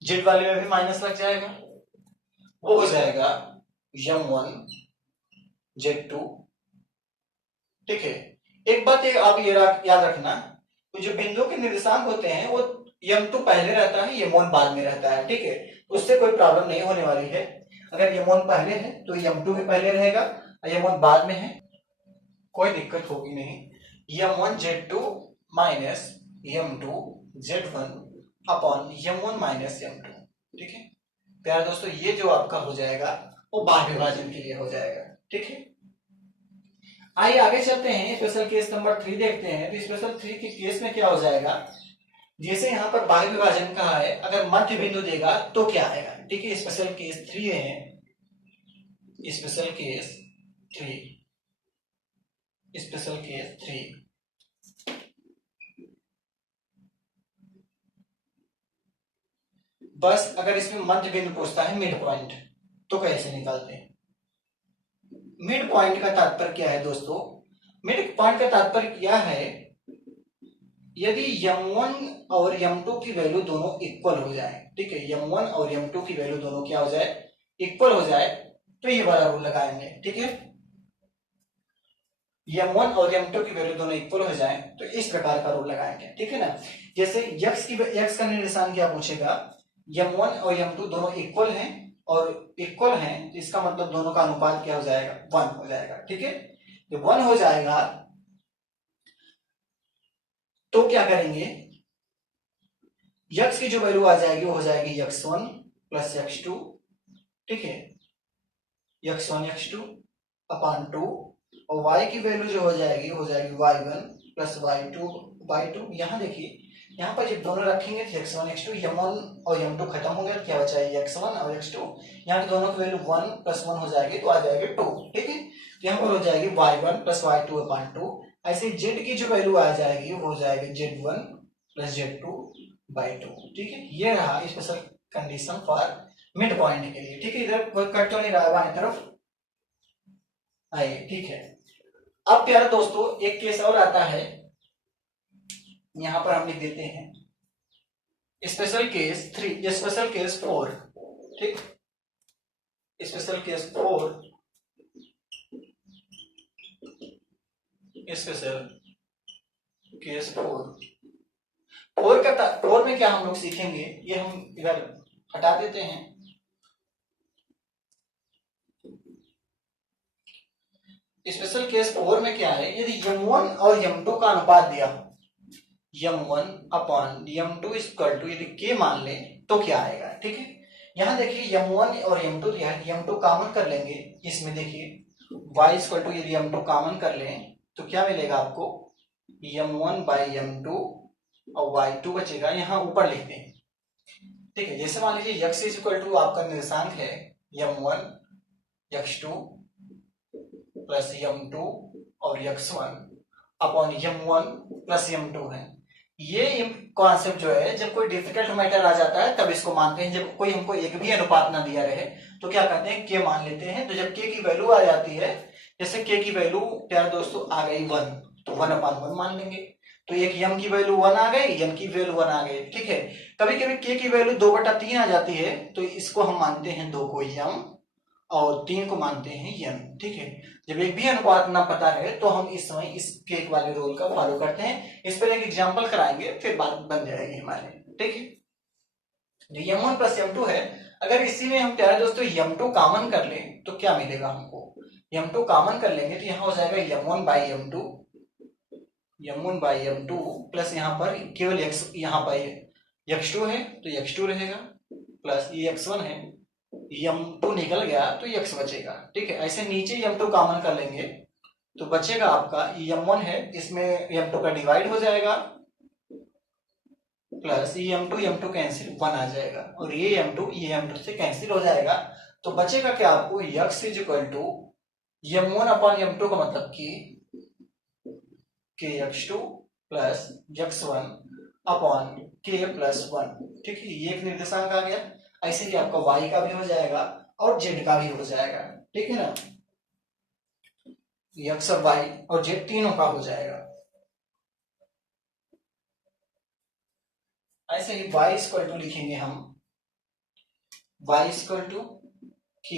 z वाले में भी माइनस लग जाएगा, वो हो जाएगा m1 z2। ठीक है, एक बात ये आप ये याद रखना, तो जो बिंदु के निर्देशांक होते हैं वो m2 पहले रहता है, m1 बाद में रहता है। ठीक है, उससे कोई प्रॉब्लम नहीं होने वाली है। अगर m1 पहले है तो m2 भी पहले रहेगा, m1 बाद में है कोई दिक्कत होगी नहीं। m1 z2 minus m2 z1 upon m1 minus m2। ठीक है प्यारे दोस्तों, ये जो आपका हो जाएगा वो बाह्य विभाजन के लिए हो जाएगा। ठीक है, आइए आगे चलते हैं, स्पेशल केस नंबर 3 देखते हैं। तो स्पेशल 3 के केस में क्या हो जाएगा जैसे यहाँ पर बाह्य विभाजन कहा है, अगर मध्य बिंदु देगा तो क्या आएगा, ठीक है। स्पेशल केस 3 है, स्पेशल केस 3, स्पेशल केस 3। बस अगर इसमें मध्य बिंदु पूछता है, मिड पॉइंट, तो कैसे निकालते हैं। मिड पॉइंट का तात्पर्य क्या है दोस्तों, मिड पॉइंट का तात्पर्य यह है यदि m1 और m2 की वैल्यू दोनों इक्वल हो जाए, ठीक है, m1 और m2 की वैल्यू दोनों क्या हो जाए, इक्वल हो जाए, तो ये वाला रूल लगाएंगे, ठीक है। m1 और m2 की वैल्यू दोनों इक्वल हो जाए तो इस प्रकार का रूल लगाएंगे, ठीक है ना। जैसे x का निर्देशांक क्या पूछेगा, m1 और m2 दोनों इक्वल हैं, और इक्वल हैं तो इसका मतलब दोनों का अनुपात क्या हो जाएगा, 1 हो जाएगा, ठीक है। जब 1 हो जाएगा तो क्या करेंगे, x की जो वैल्यू आ जाएगी वो हो जाएगी x1 प्लस x2, ठीक है, x1 x2 अपॉन 2, और y की वैल्यू जो हो जाएगी y1 प्लस y2। यहाँ देखिए, यहाँ पर जब दोनों रखेंगे x1 x2, m1 और m2 खत्म हो गया, क्या बचा है x1 और x2। यहाँ की दोनों की वैल्यू 1 प्लस 1 हो जाएगी तो आ जाएगी 2, ठीक है। तो यहाँ पर हो जाएगी y1 प्लस y2 अपॉन 2। ऐसे z की जो वैल्यू आ जाएगी वो हो जाएगी z1 प्लस z2 बाई 2, ठीक है। ये रहा special condition for mid point के लिए, ठीक है। इधर कोई कट तो नहीं रहा बाएं तरफ, आइए, ठीक है। अब प्यारे दोस्तों एक केस और आता है, यहां पर हम लिख देते हैं स्पेशल केस 3, स्पेशल केस 4, ठीक, स्पेशल केस 4, स्पेशल केस 4 में क्या हम लोग सीखेंगे, ये हम इधर हटा देते हैं। स्पेशल केस 4 में क्या है, यदि m1 और m2 का अनुपात दिया, m1 upon m2 equal to यदि k मान ले तो क्या आएगा, ठीक है। यहां देखिए m1 और m2 दिया है, m2 कॉमन कर लेंगे, इसमें देखिए y इक्वल टू यदि m2 कॉमन कर लें तो क्या मिलेगा आपको, m1 बाई m2 और y2 बचेगा, यहाँ ऊपर लिखते हैं, ठीक है। जैसे मान लीजिए x इक्वल टू आपका निर्देशांक है m1 x2 प्लस m2 और x1 upon m1 plus m2 है। ये कॉन्सेप्ट जो है, जब कोई डिफिकल्ट मैटर आ जाता है तब इसको मानते हैं। जब कोई हमको एक भी अनुपात ना दिया रहे तो क्या करते हैं, k मान लेते हैं। तो जब k की वैल्यू आ जाती है, जैसे k की वैल्यू प्यारे दोस्तों आ गई 1, तो 1/1 मान लेंगे। तो एक m की वैल्यू 1 आ गई, n की वैल्यू 1 आ गई, ठीक है। कभी कभी k की वैल्यू 2/3 आ जाती है, तो इसको हम मानते हैं 2 को m और 3 को मानते हैं n, ठीक है। जब एक भी अनुपात ना पता है तो हम इस समय इस केक वाले रूल का फॉलो करते हैं। इस पर एक एग्जांपल कराएंगे, फिर बात बन जाएगी हमारे, ठीक है। जो m1 प्लस m2 है, अगर इसी में हम प्यारे दोस्तों m2 कॉमन कर लें तो क्या मिलेगा हमको, m2 कॉमन कर लेंगे तो यहाँ हो जाएगा m1 by m2, m1 by m2 plus यहाँ पर केवल x, यहाँ पर x2 है तो x2 रहेगा, प्लस ये x1 है, m2 निकल गया तो x बचेगा, ठीक है। ऐसे नीचे m2 कॉमन कर लेंगे तो बचेगा आपका m1 है, इसमें m2 का डिवाइड हो जाएगा, प्लस ये m2 कैंसिल 1 आ जाएगा, और ये m2 से कैंसिल हो जाएगा। तो बचेगा क्या आपको, x is equal to m1 upon m2 का मतलब k x2 plus x1 upon k plus 1, ठीक है। ये एक निर्देशांक आ गया। ऐसे ही आपका y का भी हो जाएगा और z का भी हो जाएगा, ठीक है ना। x और y और z तीनों का हो जाएगा। ऐसे ही y इक्वल टू लिखेंगे हम, y equal to k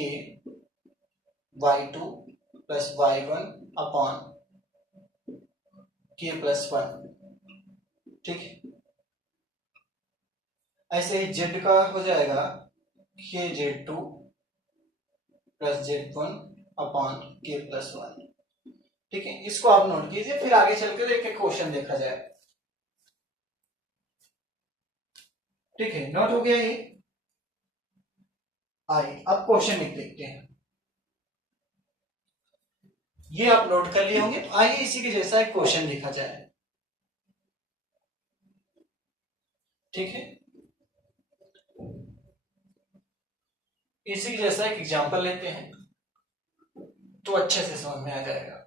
y2 plus y1 upon k plus 1, ठीक है। ऐसे ही z का हो जाएगा k z2 plus z1 upon k plus 1, ठीक है। इसको आप नोट कीजिए, फिर आगे चलकर एक एक क्वेश्चन देखा जाए, ठीक है। नोट हो गया ये, आइए अब क्वेश्चन लिख देखते हैं। ये आप नोट कर लिए होंगे, तो आइए इसी के जैसा एक क्वेश्चन लिखा जाए। ठीक है। इसी के जैसा एक एग्जांपल लेते हैं तो अच्छे से समझ में आ जाएगा।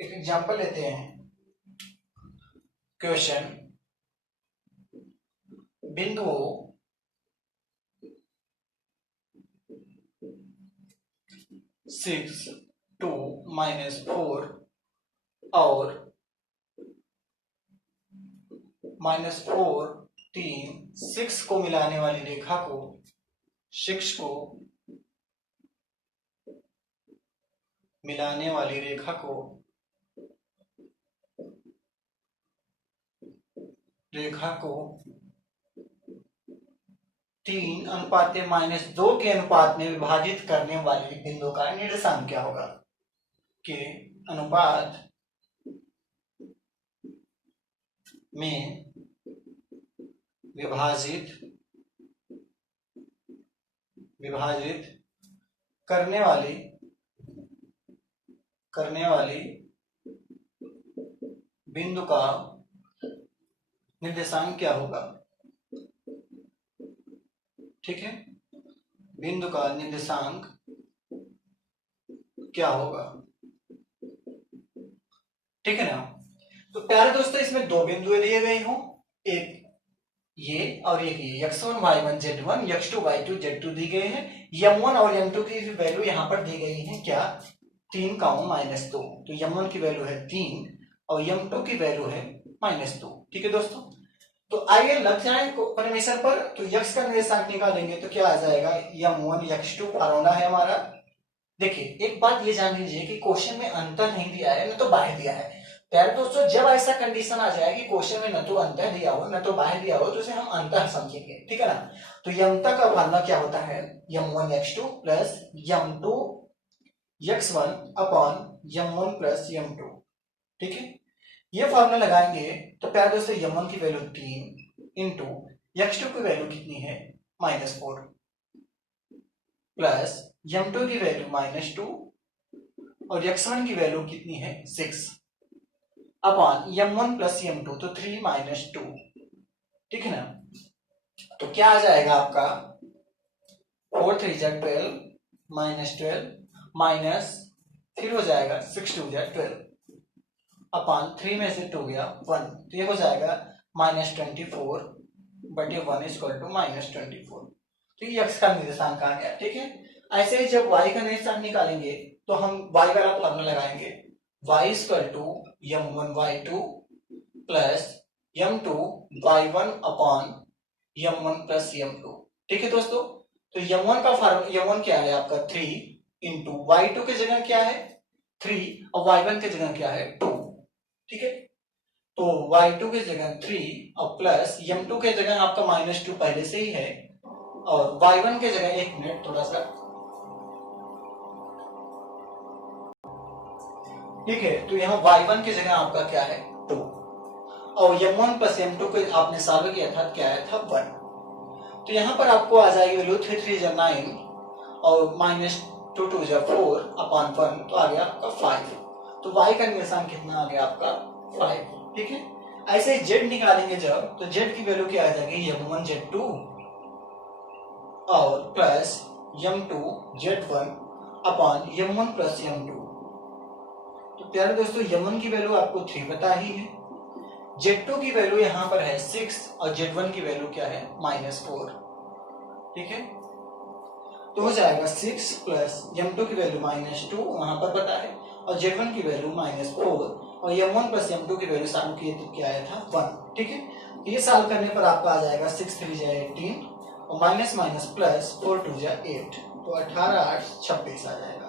एक एग्जांपल लेते हैं, क्वेश्चन बिंदुओं 6, 2, -4 और -4, 3, 6 को मिलाने वाली रेखा को 6 को मिलाने वाली रेखा को 3:-2 के अनुपात में विभाजित करने वाले बिंदु का निर्देशांक क्या होगा? कि अनुपात में विभाजित करने वाली बिंदु का निर्देशांक क्या होगा? ठीक है, बिंदु का निर्देशांक क्या होगा? ठीक है ना। तो प्यारे दोस्तों, इसमें दो बिंदु दिए गए हों, एक ये और एक ये, x1 y1 z1 x2 y2 z2 दी गए हैं। m1 और m2 की वैल्यू यहां पर दी गई है क्या? 3, -2। तो m1 की वैल्यू है 3 और m2 की वैल्यू है -2। ठीक है दोस्तों, तो आइए लग जाए परमेश्वर पर। तो x का निर्देशांक निकालेंगे तो क्या आ जाएगा? m1 x2 फॉर्मूला है हमारा। देखिए एक बात ये जान लीजिए कि क्वेश्चन में अंतर नहीं दिया है, न तो बाहर दिया है। प्यारे दोस्तों, जब ऐसा कंडीशन आ जाए कि क्वेश्चन में न तो अंतर दिया हो न तो बाहर दिया हो, तो उसे हम अंतर समझेंगे। ठीक है ना। तो यमता का फॉर्मूला क्या होता है? m1 x2 plus m2 x1 upon m1 plus m2। ठीक है, ये फॉर्मूला लगाएंगे तो प्यारे दोस्तों m1 की वैल्यू 3 इंटू x2 की वैल्यू कितनी है? -4 प्लस m2 की वैल्यू -2 और x1 की वैल्यू कितनी है? 6 अपॉन m1 प्लस m2, तो 3 - 2। ठीक है ना। तो क्या आ जाएगा आपका? 4 3 जा 12 -12 माइनस फिर हो जाएगा 6 2 जा 12 अपॉन 3 में से 2 गया 1, तो ये हो जाएगा -24 बटे 1 इक्वल टू -24। तो ये x का निर्देशांक आ गया। ठीक है, ऐसे ही जब y का निर्देशांक निकालेंगे तो हम y वाला फॉर्मूला लगाएंगे, y equal to m1 y2 plus m2 y1 upon m1 plus m2। ठीक है दोस्तों, तो m1 का m1 क्या है आपका? 3 इंटू y2 की जगह क्या है? 3 और y1 की जगह क्या है? 2। ठीक है, तो y2 की जगह 3 और प्लस m2 की जगह आपका -2 पहले से ही है, और y1 की जगह, एक मिनट थोड़ा सा, ठीक है, तो यहाँ y1 की जगह आपका क्या है? 2 और m1 प्लस m2 को आपने सॉल्व किया था, क्या आया था? 1। तो यहाँ पर आपको आ जाएगी वैल्यू 3 3 जा 9 और -2 2 जा 4 अपॉन 1, तो आ गया आपका 5। तो y का निर्देशांक कितना आ गया आपका? 5। ठीक है, ऐसे z निकालेंगे जब, तो z की वैल्यू क्या आ जाएगी? m1 z2 और plus m2 z1 upon m1 plus m2। तो प्यारे दोस्तों, m1 की वैल्यू आपको 3 पता ही है, z2 की वैल्यू यहां पर है 6 और z1 की वैल्यू क्या है? -4। ठीक है, तो हो जाएगा 6 प्लस m2 की वैल्यू -2 वहां पर पता है, और z1 की वैल्यू -4 और m1 प्लस m2 की वैल्यू सॉल्व किए तो क्या आया था? 1। ठीक है, तो ये सॉल्व करने पर आपका आ जाएगा 6 3 जा 18 और माइनस माइनस प्लस 4 2 जा 8, तो 18 8 26 आ जाएगा।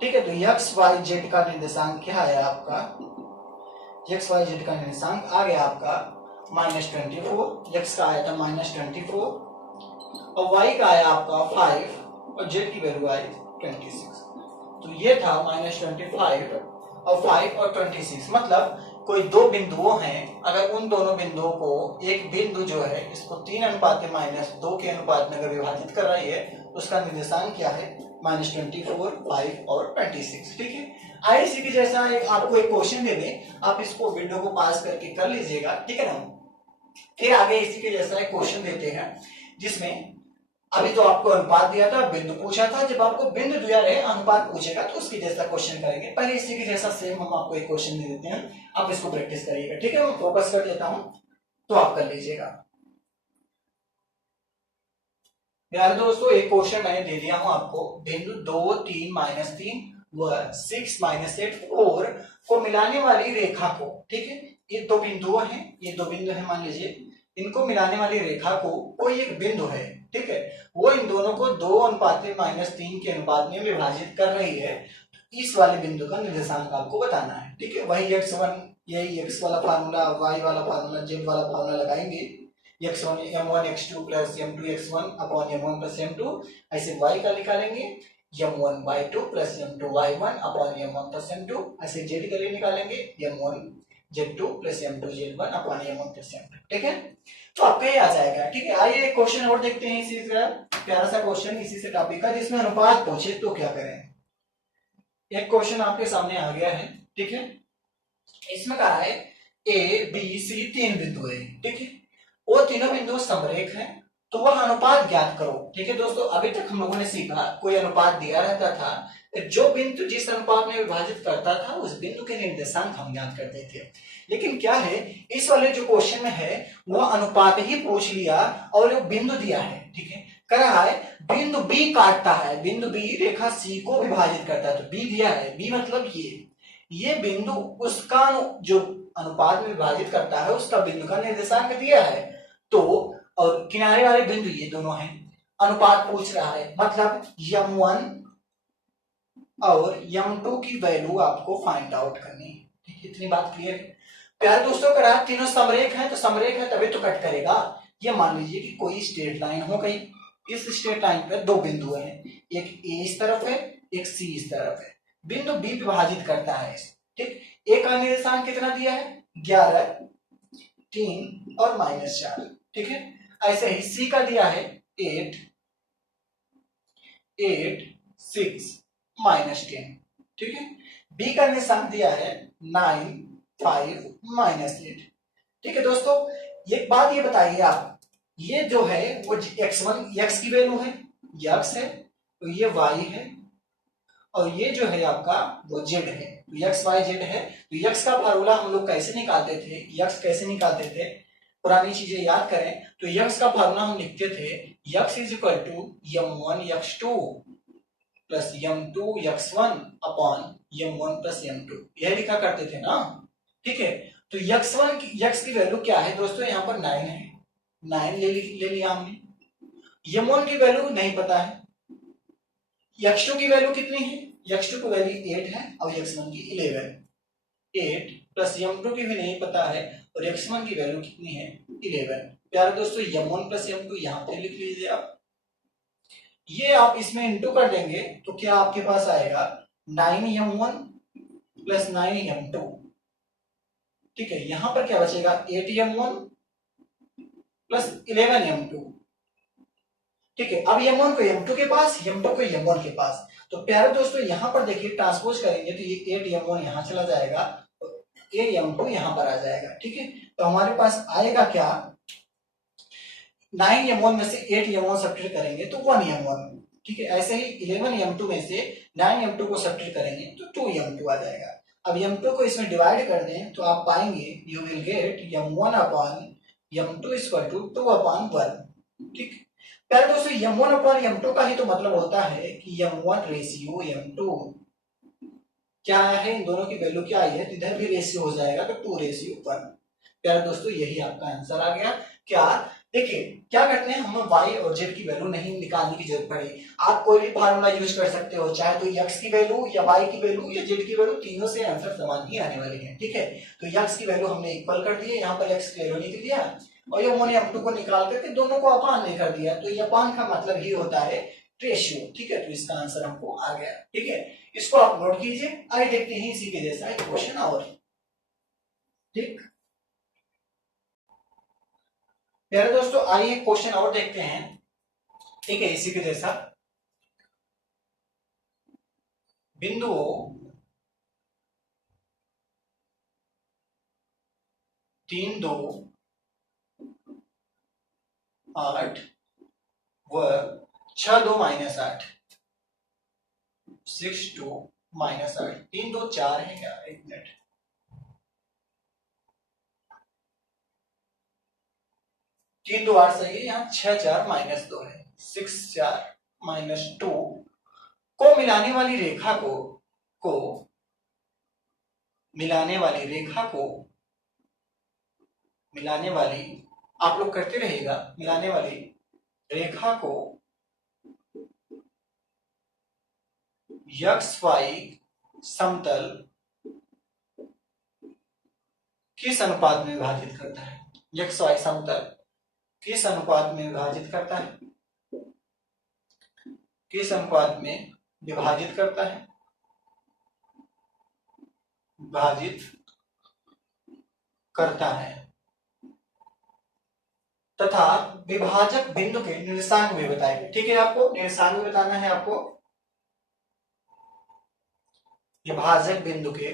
ठीक है, तो x y z का निर्देशांक क्या है आपका? x y z का निर्देशांक आ गया आपका -24, x का आया था -24 और y का आया आपका 5 और z की वैल्यू आई 26। तो ये था -25 और 5 और 26, मतलब कोई दो बिंदुओं हैं, अगर उन दोनों बिंदुओं को एक बिंदु जो है इसको 3:-2 के अनुपात में अगर विभाजित कर रही है तो उसका निर्देशांक क्या है, -24, 5 और 26। ठीक है, आइए इसी के जैसा आपको एक क्वेश्चन दे दें, आप इसको वीडियो को पास करके कर लीजिएगा। ठीक है ना, फिर आगे इसी के जैसा एक क्वेश्चन देते हैं जिसमें अभी तो आपको अनुपात दिया था, बिंदु पूछा था, जब आपको बिंदु दिया रहे अनुपात पूछेगा तो उसके जैसा क्वेश्चन करेंगे। पहले इसी के जैसा सेम हम आपको एक क्वेश्चन दे देते हैं, आप इसको प्रैक्टिस करिएगा। ठीक है, मैं फोकस कर देता हूं तो आप कर लीजिएगा। यार दोस्तों एक क्वेश्चन मैंने दे दिया हूं आपको, बिंदु 2, 3, -3 व 6, -8, 4 को मिलाने वाली रेखा को, ठीक है, ये दो बिंदुओं हैं, ये दो बिंदु है मान लीजिए, इनको मिलाने वाली रेखा को कोई एक बिंदु है, ठीक है, वो इन दोनों को 2:-3 के अनुपात में विभाजित कर रही है, इस वाले बिंदु का निर्देशांक आपको बताना है। ठीक है, वही x1, यही x वाला फार्मूला, y वाला फार्मूला, z वाला फार्मूला लगाएंगे, x1 m1 x2 plus m2 x1 upon m1 plus m2, ऐसे y का निकालेंगे m1 y2 plus m2 y1 upon m1 plus m2, ऐसे z का लिए निकालेंगे m1 z2 plus m2 z1 upon m1 plus m2। ठीक है, तो आपका ये आ जाएगा। ठीक है, आइए एक क्वेश्चन और देखते हैं इसी से, प्यारा सा क्वेश्चन इसी से टॉपिक का, जिसमें अनुपात पूछे तो क्या करें। एक क्वेश्चन आपके सामने आ गया है, ठीक है, इसमें कहा है ए बी सी 3 बिंदु है, ठीक है, वो तीनों बिंदु समरेख हैं, तो वह अनुपात ज्ञात करो। ठीक है दोस्तों, अभी तक हम लोगों ने सीखा कोई अनुपात दिया रहता था, जो बिंदु जिस अनुपात में विभाजित करता था उस बिंदु के निर्देशांक हम ज्ञात करते थे। लेकिन क्या है, इस वाले जो क्वेश्चन में है वो अनुपात ही पूछ लिया और वो बिंदु दिया है। ठीक है, कह रहा है बिंदु बी काटता है, बिंदु बी रेखा सी को विभाजित करता है, तो बी दिया है, बी मतलब ये बिंदु उसका जो अनुपात में विभाजित करता है उसका बिंदु का निर्देशांक दिया है, तो और किनारे वाले बिंदु ये दोनों हैं, अनुपात पूछ रहा है, मतलब m1 और m2 की वैल्यू आपको फाइंड आउट करनी है। ठीक है, इतनी बात क्लियर है। प्यारे दोस्तों, अगर आप तीनों समरेख हैं तो समरेख है तभी तो कट करेगा। ये मान लीजिए कि कोई स्ट्रेट लाइन हो गई, इस स्ट्रेट लाइन पर दो बिंदु हैं, एक ए इस तरफ है, एक सी इस तरफ है, बिंदु बी विभाजित करता है। ठीक, ए का निर्देशांक कितना दिया है, 11, 3 और -4। ठीक है, ऐसे ही सी का दिया है 8, 6 -10। ठीक है, बी का निर्देशांक दिया है 9, 5 -8। ठीक है दोस्तों, एक बात ये बताइए आप, ये जो है वो x1 x की वैल्यू है, x है, तो ये y है, और ये जो है आपका वो z है, तो x y z है। तो x का फार्मूला हम लोग कैसे निकालते थे, x कैसे निकालते थे, पुरानी चीजें याद करें तो x का फार्मूला हम लिखते थे x is equal to m1 x2 plus m2 x1 upon m1 plus m2, यह लिखा करते थे ना। ठीक है, तो x की वैल्यू क्या है दोस्तों, यहाँ पर 9 है, 9 ले लिया हमने, m1 की वैल्यू नहीं पता है, x2 की वैल्यू कितनी है, x2 की वैल्यू 8 है और x1 की 11, 8 प्लस m2 की भी नहीं पता है और x1 की वैल्यू कितनी है, 11। प्यारे दोस्तों, m1 प्लस m2 यहाँ पे लिख लीजिए आप, ये आप इसमें इंटू कर देंगे तो क्या आपके पास आएगा 9m1 प्लस 9m2। ठीक है, यहां पर क्या बचेगा 8m1 प्लस 11m2। ठीक है, अब m1 को m2 के पास, m2 को m1 के पास, तो प्यारे दोस्तों यहां पर देखिए ट्रांसपोज करेंगे तो ये 8m1 यहां चला जाएगा और am2 यहां पर आ जाएगा। ठीक है, तो हमारे पास आएगा क्या, 9m1 में से 8m1 सब्ट्रैक्ट करेंगे तो 1m1। ठीक है, ऐसे ही 11m2 में से 9m2 को सब्ट्रैक्ट करेंगे तो 2m2 आ जाएगा। अब m2 को इसमें डिवाइड कर दें तो आप पाएंगे you will get m1 upon m2 equal to 2/1। ठीक, प्यारे दोस्तों m1 अपॉन m2 का ही तो मतलब होता है कि m1 रेशियो m2 क्या है, इन दोनों की वैल्यू क्या आई है, तो इधर भी रेशियो हो जाएगा तो 2:1। प्यारे दोस्तों यही आपका आंसर आ गया। क्या देखिए क्या करते हैं, हमें y और z की वैल्यू नहीं निकालने की जरूरत पड़ी, आप कोई भी फार्मूला यूज कर सकते हो, चाहे तो x की वैल्यू या y की वैल्यू या z की वैल्यू, तीनों से आंसर समान ही आने वाले हैं। ठीक है, तो x की वैल्यू हमने इक्वल कर दी है, यहाँ पर x की वैल्यू लिख दिया और m1 m2 को निकाल करके दोनों को अपान नहीं कर दिया, तो ये अपान का मतलब ही होता है रेशियो। ठीक है, तो इसका आंसर हमको आ गया। ठीक है, इसको आप नोट कीजिए। आइए देखते हैं इसी के जैसा एक क्वेश्चन और। ठीक। प्यारे दोस्तों आइए क्वेश्चन और देखते हैं। ठीक है, इसी के जैसा बिंदुओं 3, 2, 8 व 6, 2, -8, 6, 2, -8, 3, 2, 4 है क्या? एक मिनट, 3, 2, 8 सही है। यहाँ 6, 4, -2 है। 6, 4, -2 को मिलाने वाली रेखा को मिलाने वाली रेखा को मिलाने वाली, आप लोग करते रहिएगा, मिलाने वाली रेखा को XY समतल किस अनुपात में विभाजित करता है? XY समतल किस अनुपात में विभाजित करता है? किस अनुपात में विभाजित करता है? विभाजित करता है तथा विभाजक बिंदु के निर्देशांक भी बताएंगे। ठीक है, आपको निर्देशांक भी बताना है। आपको विभाजक बिंदु के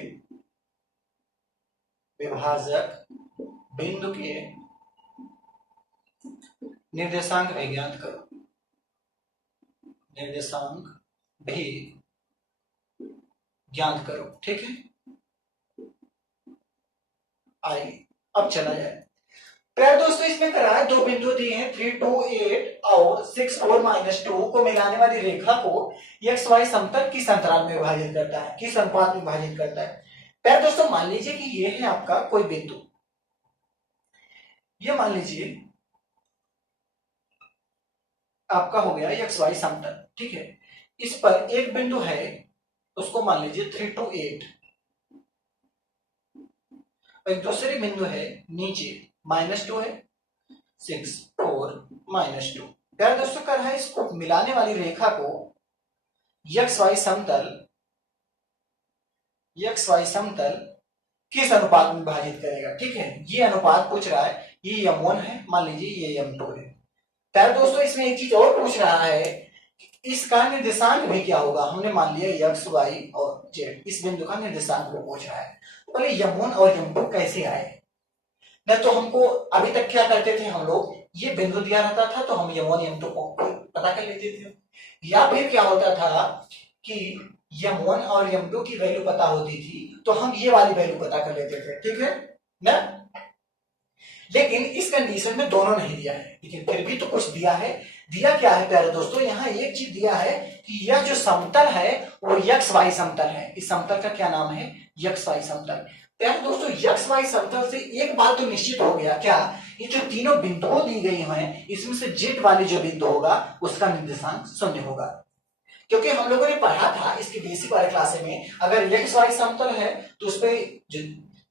निर्देशांक भी ज्ञात करो। निर्देशांक भी ज्ञात करो। ठीक है, आइए अब चला जाए। प्यारे दोस्तों इसमें करा है, दो बिंदु दिए हैं 3, 2, 8 और 6, 4, -2 को मिलाने वाली रेखा को XY समतल किस अंतराल में विभाजित करता है? किस अनुपात में विभाजित करता है? प्यारे दोस्तों मान लीजिए कि ये है आपका कोई बिंदु, ये मान लीजिए आपका हो गया XY समतल। ठीक है, इस पर एक बिंदु है, उसको मान लीजिए 3, 2, 8, एक दूसरी बिंदु है नीचे -2 है, 6, 4, -2। प्यारे दोस्तों कर है इसको मिलाने वाली रेखा को XY समतल किस अनुपात में विभाजित करेगा? ठीक है, ये अनुपात पूछ रहा है। ये M1 है, मान लीजिए ये M2 है। प्यारे दोस्तों इसमें एक चीज और पूछ रहा है, इसका निर्देशांक भी क्या होगा? हमने मान लिया X, Y और Z, इस बिंदु का निर्देशांक भी पूछ रहा है। बोले M1 और M2 कैसे आए? नहीं तो हमको अभी तक क्या करते थे हम लोग, ये बिंदु दिया रहता था तो हम M1 M2 को पता कर लेते थे, या फिर क्या होता था कि M1 और M2 की वैल्यू पता होती थी तो हम ये वाली वैल्यू पता कर लेते थे। ठीक है ना, लेकिन इस कंडीशन में दोनों नहीं दिया है, लेकिन फिर भी तो कुछ दिया है। दिया क्या है प्यारे दोस्तों? यहाँ एक चीज दिया है कि यह जो समतल है वो XY समतल है। इस समतल का क्या नाम है? XY समतल। प्यारे दोस्तों XY समतल से एक बात तो निश्चित हो गया, क्या? ये जो तीनों बिंदुओं दी गई हैं इसमें से Z वाली जो बिंदु होगा उसका निर्देशांक 0 होगा, क्योंकि हम लोगों ने पढ़ा था इसकी बेसिक वाले क्लास में, अगर XY समतल है तो उस पर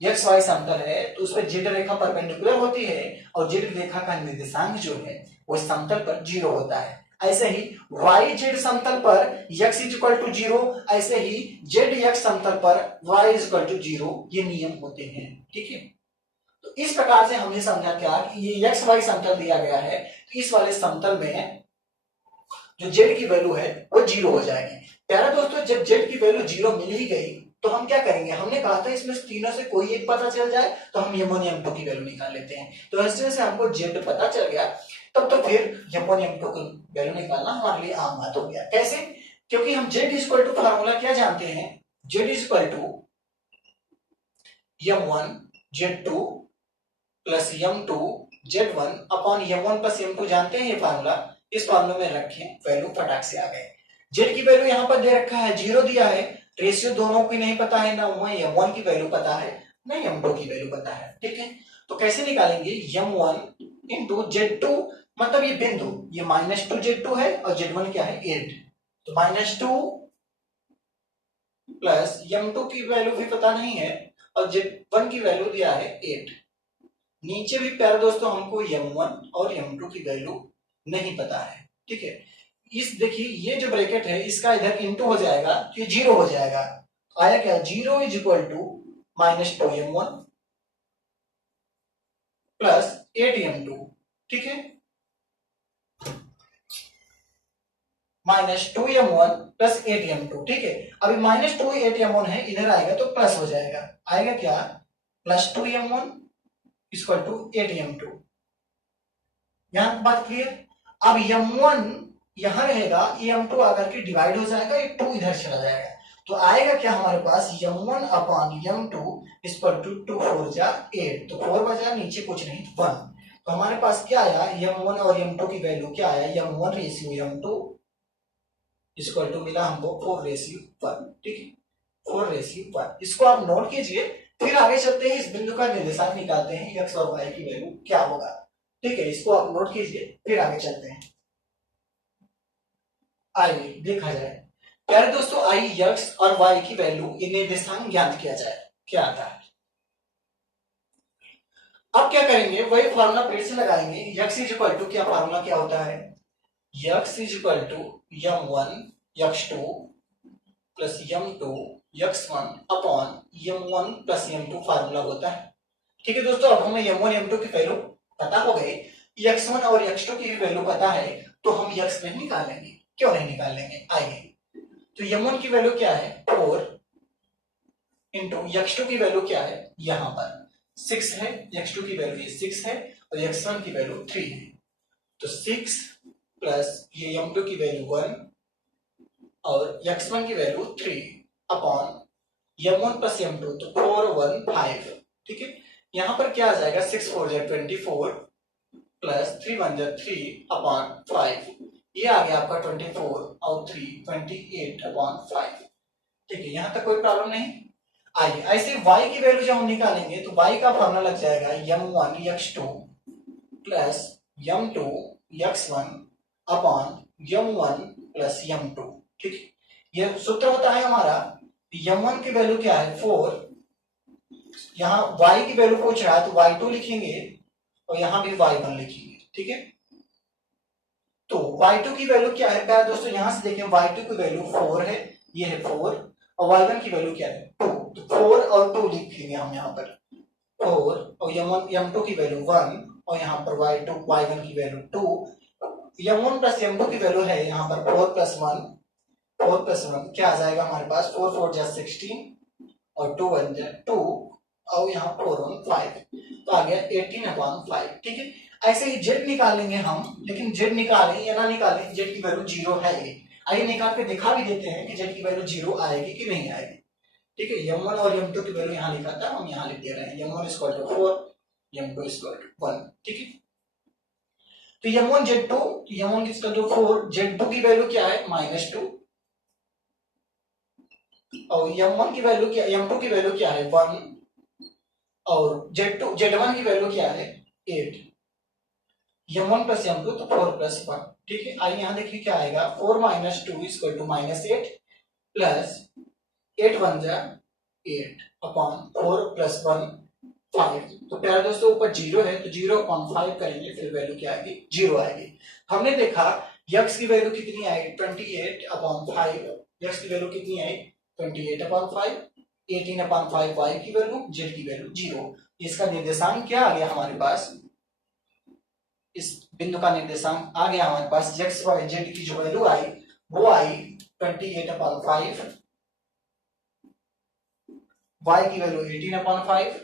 XY समतल है तो उस पर Z रेखा परपेंडिकुलर होती है और Z रेखा का निर्देशांक जो है वो समतल पर 0 होता है। ऐसे ही YZ समतल पर x = 0, ऐसे ही ZX समतल पर y = 0, ये नियम होते हैं। ठीक है, तो इस प्रकार से हमने समझा क्या कि ये XY समतल दिया गया है तो इस वाले समतल में जो Z की वैल्यू है वो 0 हो जाएगी। प्यारा दोस्तों जब Z की वैल्यू 0 मिल ही गई तो हम क्या करेंगे? हमने कहा था इसमें तीनों से कोई एक पता चल जाए तो हम M1 M2 की वैल्यू निकाल लेते हैं। तो इस तरह से हमको Z पता चल गया, तब तो फिर M1 M2 की वैल्यू निकालना हमारे लिए आम बात हो गया। कैसे? क्योंकि हम Z = फार्मूला क्या जानते हैं? Z = M1 Z2 plus M2 Z1 upon M1 plus M2 जानते हैं ये फार्मूला। इस फार्मूले में रखें, वैल्यू फटाक से आ गए। Z की वैल्यू यहाँ पर दे रखा है 0 दिया है, रेशियो दोनों की नहीं पता है, ना M1 की वैल्यू पता है ना M2 की वैल्यू पता है। ठीक है, तो कैसे निकालेंगे? M1 इंटू Z2, मतलब ये बिंदु ये -2 Z2 है और Z1 क्या है? 8, तो -2 प्लस M2 की वैल्यू भी पता नहीं है और Z1 की वैल्यू दिया है 8। नीचे भी प्यारे दोस्तों हमको M1 और M2 की वैल्यू नहीं पता है। ठीक है, इस देखिए ये जो ब्रैकेट है इसका इधर इंटू हो जाएगा तो ये 0 हो जाएगा। आया क्या? 0 = -2 M1 प्लस 8m2, ठीक है, -2m1 प्लस 8m2, ठीक है। अभी -2 8m1 है, इधर आएगा तो प्लस हो जाएगा, आएगा क्या, +2m1 इक्वल टू 8m2। यहां बात क्लियर। अब m1 यहां रहेगा, m2 आकर के डिवाइड हो जाएगा, ये 2 इधर चला जाएगा, तो आएगा क्या हमारे पास m1 upon m2 equal to 2 4 जा 8, तो 4 बचा, नीचे कुछ नहीं 1, तो हमारे पास क्या आया, m1 और m2 की वैल्यू क्या आया, m1 ratio m2 equal to मिला हमको 4:1, ठीक है, 4:1। इसको आप नोट कीजिए, फिर आगे चलते हैं, इस बिंदु का निर्देशांक निकालते हैं, एक्स और वाई की वैल्यू क्या होगा, ठीक है, इसको आप नोट कीजिए, फिर आगे चलते हैं। आइए देखा जाए, प्यारे दोस्तों, आई एक्स और वाई की वैल्यू इन निर्देशांक ज्ञात किया जाए, क्या आता है। अब क्या करेंगे, वही फॉर्मूला फिर से लगाएंगे, एक्स इज इक्वल टू, क्या फॉर्मूला क्या होता है, x is equal to m1 x2 plus m2 x1 upon m1 plus m2 formula होता है, ठीक है दोस्तों। अब हमें m1 m2 की वैल्यू पता हो गई, x1 और x2 की भी वैल्यू पता है, तो हम x नहीं निकालेंगे, क्यों नहीं निकालेंगे, आइए। तो m1 की वैल्यू क्या है 4 इंटू x2 की वैल्यू क्या है, यहां पर 6 है, x2 की वैल्यू ये 6 है और x1 की वैल्यू 3 है, तो 6 प्लस ये m2 की वैल्यू 1 और x1 की value 3 upon m1 plus m2, तो 4 1 5, ठीक है। यहां पर क्या आ जाएगा, 6 4 जा 24 प्लस 3 1 जा 3 अपॉन 5, ये आ गया आपका 24 और 3 28 अपॉन 5, ठीक है, यहां तक कोई प्रॉब्लम नहीं। आइए ऐसे y की वैल्यू जब हम निकालेंगे तो y का फॉर्मूला लग जाएगा m1 x2 plus m2 x1 upon m1 plus m2, ठीक है। ये सूत्र होता है हमारा, m1 की वैल्यू क्या है 4, यहाँ y की वैल्यू पूछ रहा है तो y2 लिखेंगे और यहां भी y1 लिखेंगे, ठीक है। तो y2 की वैल्यू क्या है प्यारे दोस्तों, यहां से देखें y2 की वैल्यू 4 है, ये है 4 और y1 की वैल्यू क्या है 2, तो 4 और 2 लिखेंगे हम यहाँ पर 4 और m1 m2 की वैल्यू 1 और यहाँ पर y2 y1 की वैल्यू 2, m1 प्लस m2 की वैल्यू है यहाँ पर 4 प्लस 1 क्या आ जाएगा हमारे पास, 4 4 जा 16 और 2 1 जा 2 और यहाँ 4 1 5, तो आ गया 18 अपॉन 5, ठीक है। ऐसे ही जेड निकालेंगे हम, लेकिन जेड निकालें या ना निकालें, जेड की वैल्यू 0 है ये, आइए निकाल के दिखा भी देते हैं कि जेड की वैल्यू 0 आएगी कि नहीं आएगी, ठीक है। m1 और m2 की वैल्यू यहाँ लिखा था, हम यहाँ लिख दे रहे हैं m1 equal to 4 m2 equal to 1, ठीक है। तो m1 z2, m1 equal to 4, z2 की वैल्यू क्या है -2 और m1 की वैल्यू क्या, m2 की वैल्यू क्या है 1 और z1 की वैल्यू क्या है 8, m1 प्लस m2 तो 4 प्लस 1, ठीक है। आइए यहाँ देखिए क्या आएगा, 4 -2 इक्वल टू -8 प्लस 8 1 जा 8 अपॉन 4 प्लस 1 5, तो प्यारे दोस्तों ऊपर 0 है तो 0 अपॉन 5 करेंगे, फिर वैल्यू क्या आएगी 0 आएगी। हमने देखा x की वैल्यू कितनी आई 28 अपॉन 5, x की वैल्यू कितनी आई 28 अपॉन 5, 18 अपॉन 5 y की वैल्यू, z की वैल्यू 0, इसका निर्देशांक क्या आ गया हमारे पास, इस बिंदु का निर्देशांक आ गया हमारे पास x y z की जो वैल्यू आई वो आई 28 अपॉन 5, y की वैल्यू 18 अपॉन 5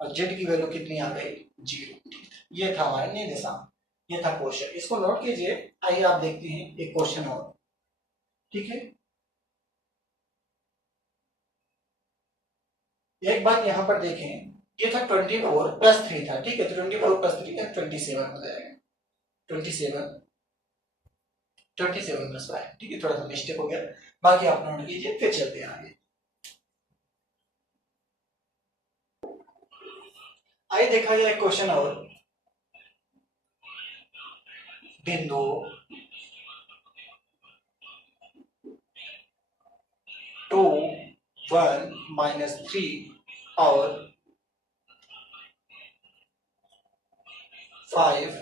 और z की वैल्यू कितनी आ गई 0, ये था हमारे निर्देशांक, ये था क्वेश्चन, इसको नोट कीजिए। आइए आप देखते हैं एक क्वेश्चन और, ठीक है। एक बात यहां पर देखें, ये था 24 प्लस 3 था, ठीक है, तो 24 प्लस 3 का 27 हो जाएगा, 27 प्लस 5, ठीक है, थोड़ा सा मिस्टेक हो गया, बाकी आप नोट कीजिए, फिर चलते हैं आगे। आइए देखा जाए क्वेश्चन और, बिंदु 2 1 -3 और 5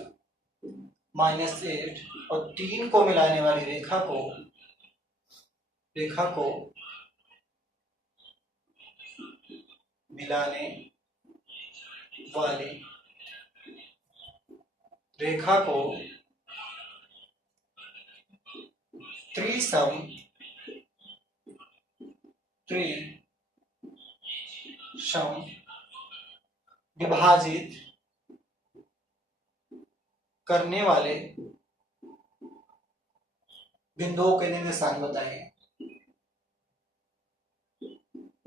-8 और 3 को मिलाने वाली रेखा को मिलाने वाली रेखा को त्रिसम विभाजित करने वाले बिंदुओं के निर्देशांक बताएं।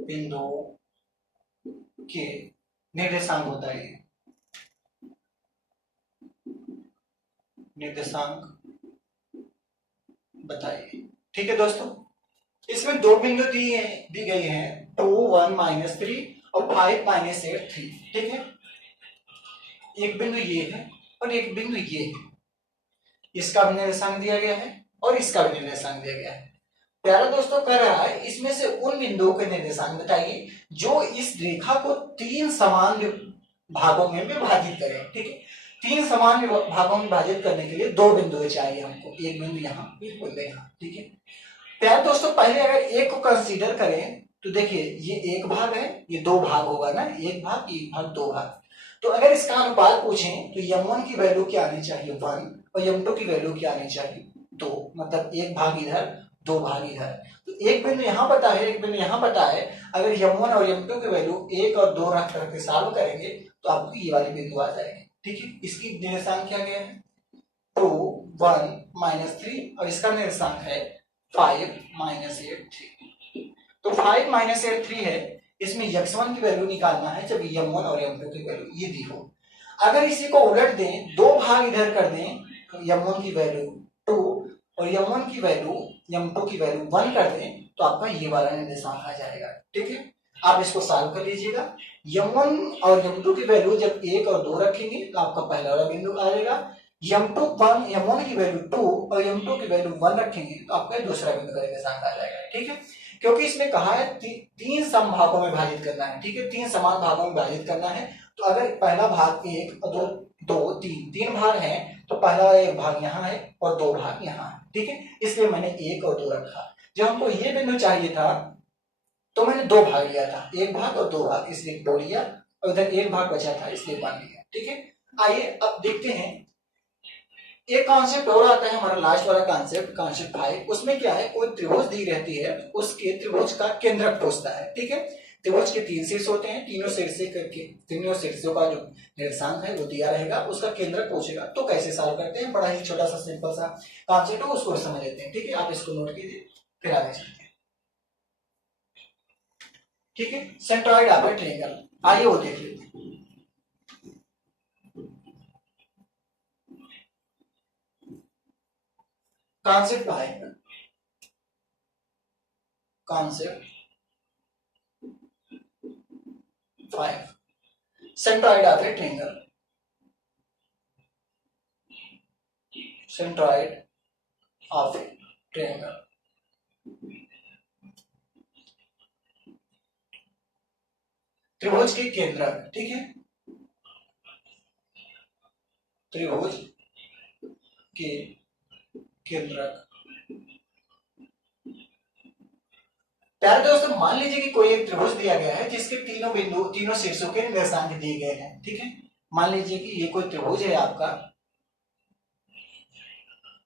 बिंदुओं के निर्देशांक बताइए। निर्देशांक बताइए। ठीक है दोस्तों, इसमें दो बिंदु दी गई हैं 2 1 -3 और 5 -8 3। ठीक है, एक बिंदु ये है और एक बिंदु ये है। इसका भी निर्देशांक दिया गया है और इसका भी निर्देशांक दिया गया है। प्यारा दोस्तों कह रहा है इसमें से उन बिंदुओं के निर्देशांक बताइए जो इस रेखा को 3 समान भागों में विभाजित करें। ठीक है, 3 समान भागों में विभाजित करने के लिए 2 बिंदु चाहिए हमको, एक बिंदु यहाँ, एक बिंदु यहाँ। ठीक है प्यारे दोस्तों, पहले अगर एक को कंसीडर करें तो देखिए ये एक भाग है, ये 2 भाग होगा ना, एक भाग 2 भाग। तो अगर इसका अनुपात पूछें तो m1 की वैल्यू क्या आनी चाहिए 1 और m2 की वैल्यू क्या आनी चाहिए 2, मतलब एक भाग इधर 2 भाग इधर। तो एक बिंदु यहाँ पता है, एक बिंदु यहाँ पता है। अगर m1 और m2 की वैल्यू 1 और 2 रख करके सॉल्व करेंगे तो आपको ये वाली बिंदु आ जाएगी। ठीक है, इसकी निर्देशांक क्या गया है 2 1 -3 और इसका निर्देशांक है 5 -8 3। तो 5 -8 3 है, इसमें x1 की वैल्यू निकालना है जब m1 और m2 की वैल्यू ये दी हो। अगर इसी को उलट दें, 2 भाग इधर कर दें तो m1 की वैल्यू 2 और m1 की वैल्यू m2 की वैल्यू 1 कर दें तो आपका ये वाला निर्देशांक आ जाएगा। ठीक है, आप इसको सॉल्व कर लीजिएगा। m1 और m2 की वैल्यू जब 1 और 2 रखेंगे तो आपका पहला वाला बिंदु आएगा। m1 की वैल्यू 2 और m2 की वैल्यू 1 रखेंगे तो आपका दूसरा बिंदु का निर्देशांक आ जाएगा। ठीक है, क्योंकि इसमें कहा है 3 सम भागों में विभाजित करना है। ठीक है, 3 समान भागों में विभाजित करना है। तो अगर पहला भाग 1 और 2 3 भाग हैं तो पहला एक भाग यहाँ है और 2 भाग यहाँ है। ठीक है, इसलिए मैंने 1 और 2 रखा। जब हमको ये बिंदु चाहिए था तो मैंने 2 भाग लिया था, 1 भाग और 2 भाग, इसलिए 2 लिया और इधर 1 भाग बचा था इसलिए 1 लिया। ठीक है, आइए अब देखते हैं एक कॉन्सेप्ट और आता है हमारा लास्ट वाला कॉन्सेप्ट 5। उसमें क्या है, कोई त्रिभुज दी रहती है, उसके त्रिभुज का केंद्रक पूछता है। ठीक है, त्रिभुज के 3 शीर्ष होते हैं, तीनों शीर्षों का जो निर्देशांक है वो दिया रहेगा, उसका केंद्रक पूछेगा। तो कैसे सॉल्व करते हैं, बड़ा ही छोटा सा सिंपल सा कॉन्सेप्ट है, उसको समझ लेते हैं। ठीक है, आप इसको नोट कीजिए फिर आगे चलते हैं। ठीक है, सेंट्रॉइड आपका ट्रायंगल, आइए वो देख लेते हैं। Concept 5 centroid of A triangle. Centroid of A triangle, त्रिभुज के केंद्रक। ठीक है, त्रिभुज के केंद्रक। प्यारे दोस्तों, मान लीजिए कि कोई एक त्रिभुज दिया गया है जिसके तीनों शीर्षों के निर्देशांक दिए गए हैं। ठीक है, मान लीजिए कि ये कोई त्रिभुज है आपका,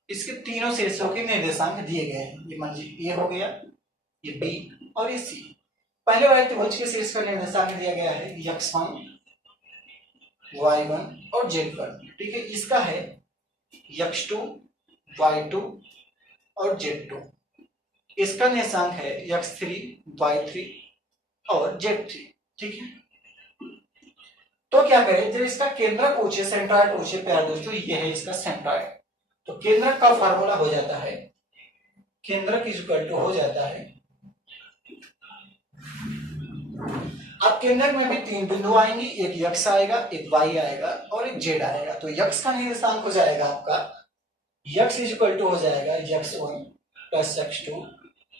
इसके तीनों शीर्षों के निर्देशांक दिए गए हैं। ये मान लीजिए ए हो गया, ये बी और ये सी। पहले वाले त्रिभुज के शीर्ष का निर्देशांक दिया गया है x1 y1 और z1। ठीक है, इसका है x2 y2 और z2। इसका निर्देशांक है x3 y3 और z3। ठीक है, तो क्या करें, जब इसका केंद्रक पूछे, सेंट्रॉइड पूछे प्यारे दोस्तों, ये है इसका सेंट्रॉइड। तो केंद्रक का फार्मूला हो जाता है, केंद्रक इक्वल टू हो जाता है, अब केंद्रक में भी 3 बिंदु आएंगे, एक x आएगा, एक y आएगा और एक z आएगा। तो x का निर्देशांक हो जाएगा आपका, x इक्वल टू हो जाएगा x1 plus x2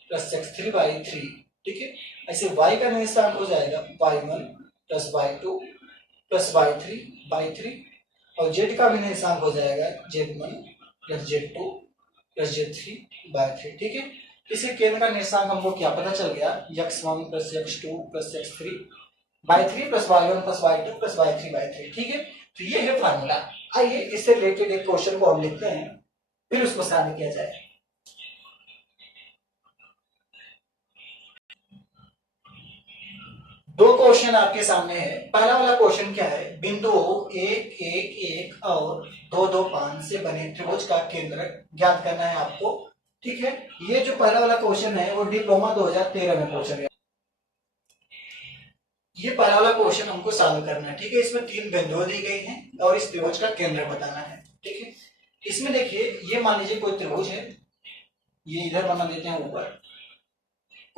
plus x3 y3। ठीक है, ऐसे y का निर्देशांक हो जाएगा y1 plus y2 plus y3 और z का भी निर्देशांक हो जाएगा z1 plus z2 plus z3 y3। ठीक है, इसे केंद्र का निर्देशांक हमको क्या पता चल गया, x1 plus x2 plus x3 by 3 plus y1 plus y2 plus y3 by 3। ठीक है, तो ये है फार्मूला। आइए इससे रिलेटेड एक क्वेश्चन को हम लिखते हैं, फिर उसको साबित किया जाए। दो क्वेश्चन आपके सामने है। पहला वाला क्वेश्चन क्या है, बिंदुओं 1 1 1 और 2 2 5 से बने त्रिभुज का केंद्र ज्ञात करना है आपको। ठीक है, ये जो पहला वाला क्वेश्चन है वो डिप्लोमा 2013 में पूछा गया। ये पहला वाला क्वेश्चन हमको सॉल्व करना है। ठीक है, इसमें 3 बिंदुएं दी गई हैं और इस त्रिभुज का केंद्र बताना है। ठीक है, इसमें देखिए, ये मान लीजिए कोई त्रिभुज है, ये इधर बना देते हैं ऊपर।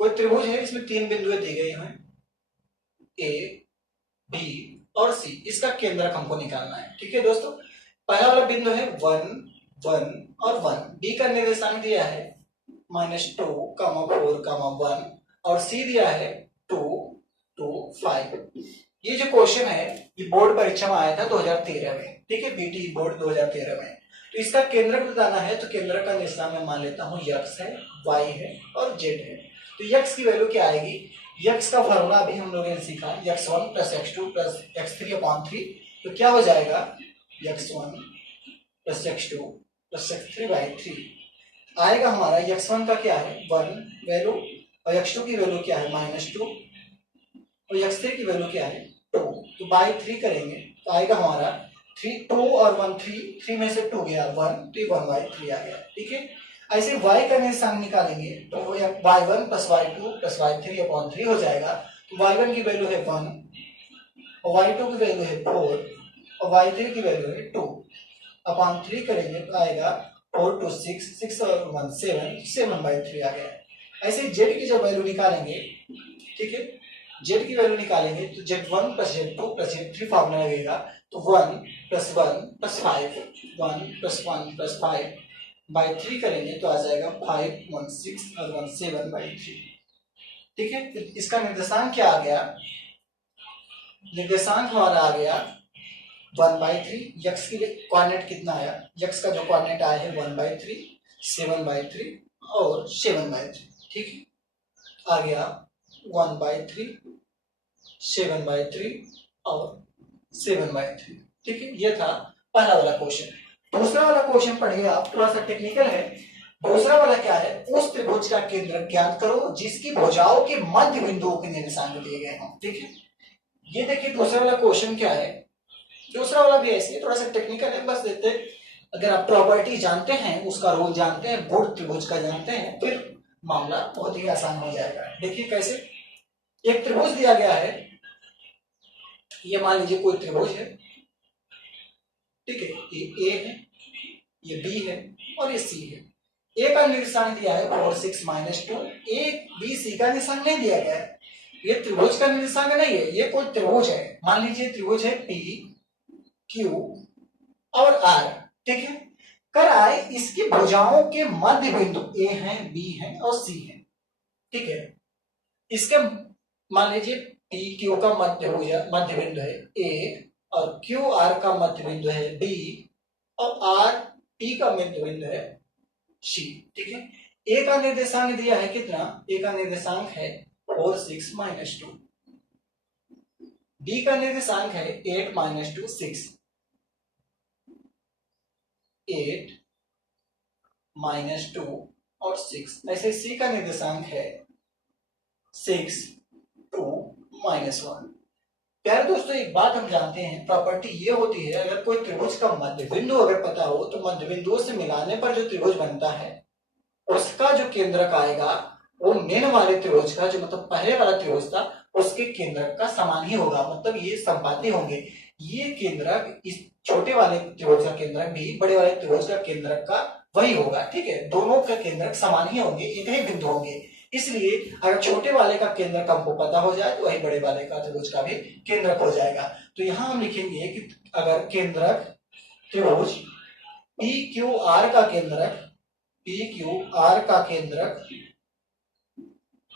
कोई त्रिभुज है, इसमें 3 बिंदुएं दी गई हैं, ए बी और सी। इसका केंद्रक हमको निकालना है। ठीक है दोस्तों, पहला वाला बिंदु है 1 1 और 1। बी का निर्देशांक दिया है -2, 4, 1 और सी दिया है 2 2 5। ये जो क्वेश्चन है ये बोर्ड परीक्षा में आया था 2013 में। ठीक है, बीटी बोर्ड 2013 में। तो इसका केंद्रक बताना है, तो केंद्रक का निर्देशांक मैं मान लेता हूं x है, y है और z है। तो x की वैल्यू क्या आएगी, x का फॉर्मूला अभी हम लोगों ने सीखा, x1 plus x2 plus x3 upon 3। तो क्या हो जाएगा, x1 plus x2 plus x3 by 3 आएगा हमारा। x1 का क्या है 1 वैल्यू और x2 की वैल्यू क्या है -2 और x3 की वैल्यू क्या है 2। तो बाई 3 करेंगे तो आएगा हमारा 3 2 और 1 3 में से 2 गया 1, तो ये 1 बाई 3 आ गया। ठीक है, ऐसे y का निर्देशांक निकालेंगे तो y1 plus y2 plus y3 upon 3 हो जाएगा। तो y1 की वैल्यू है 1 और y2 की वैल्यू है 4 और y3 की वैल्यू है 2 अपॉन 3 करेंगे तो आएगा 4 2 6 6 और 1 7 बाई 3 आ गया। ऐसे z की जब वैल्यू निकालेंगे, ठीक है, z की वैल्यू निकालेंगे तो z1 plus z2 plus z3 formula लगेगा। तो 1 plus 1 plus 5 1 plus 1 plus 5 by 3 करेंगे तो आ जाएगा 5 1 6 और 1 7 बाई 3। ठीक है, तो इसका निर्देशांक क्या आ गया, निर्देशांक हमारा आ गया 1 बाई 3। यक्स की कोऑर्डिनेट कितना आया, यक्स का जो कोऑर्डिनेट आया है 1 बाई 3 7 बाई 3 और 7 बाई 3। ठीक है, आ गया 1 बाई 3 7 बाई 3 और 7 बाई 3। ठीक है, ये था पहला वाला क्वेश्चन। दूसरा वाला क्वेश्चन पढ़िए आप, थोड़ा सा टेक्निकल है। दूसरा वाला क्या है, उस त्रिभुज का केंद्र ज्ञात करो जिसकी भुजाओं के मध्य बिंदुओं के निर्देशांक दिए गए हों। ठीक है, ये देखिए दूसरा वाला क्वेश्चन क्या है। दूसरा वाला भी ऐसे थोड़ा सा टेक्निकल है, बस देते अगर आप प्रॉपर्टी जानते हैं, उसका रूल जानते हैं, गुण त्रिभुज का जानते हैं, फिर मामला बहुत ही आसान हो जाएगा। देखिए कैसे, एक त्रिभुज दिया गया है, ये मान लीजिए कोई त्रिभुज है। ठीक है, ये ए है, ये बी है और ये सी है। ए का निर्देशांक दिया है 4 6 -2। ए बी सी का निर्देशांक नहीं दिया गया है, ये त्रिभुज का निर्देशांक नहीं है, ये कोई त्रिभुज है। मान लीजिए त्रिभुज है पी क्यू और आर। ठीक है, कराए इसकी भुजाओं के मध्य बिंदु ए है, बी है और सी है। ठीक है, इसके मान लीजिए पी क्यू का मध्य बिंदु है ए और क्यू आर का मध्य बिंदु है बी और आर पी का मध्य बिंदु है सी। ठीक है, ए का निर्देशांक दिया है कितना, ए का निर्देशांक है 4 6 -2। बी का निर्देशांक है 8 -2 6 8 -2 और 6। ऐसे सी का निर्देशांक है 6 2 -1। प्यारे दोस्तों, एक बात हम जानते हैं, प्रॉपर्टी ये होती है, अगर कोई त्रिभुज का मध्य बिंदु अगर पता हो तो मध्य बिंदुओं से मिलाने पर जो त्रिभुज बनता है उसका जो केंद्रक आएगा वो मेन वाले त्रिभुज का, जो मतलब पहले वाला त्रिभुज था, उसके केंद्रक का समान ही होगा। मतलब ये संपाती होंगे। ये केंद्रक इस छोटे वाले त्रिभुज का केंद्रक भी बड़े वाले त्रिभुज का केंद्रक का वही होगा। ठीक है, दोनों का केंद्रक समान ही होंगे, एक ही बिंदु होंगे। इसलिए अगर छोटे वाले का केंद्रक हमको पता हो जाए तो वही बड़े वाले का त्रिभुज का भी केंद्रक हो जाएगा। तो यहां हम लिखेंगे कि अगर केंद्रक त्रिभुज पी क्यू आर का केंद्रक, पी क्यू आर का केंद्रक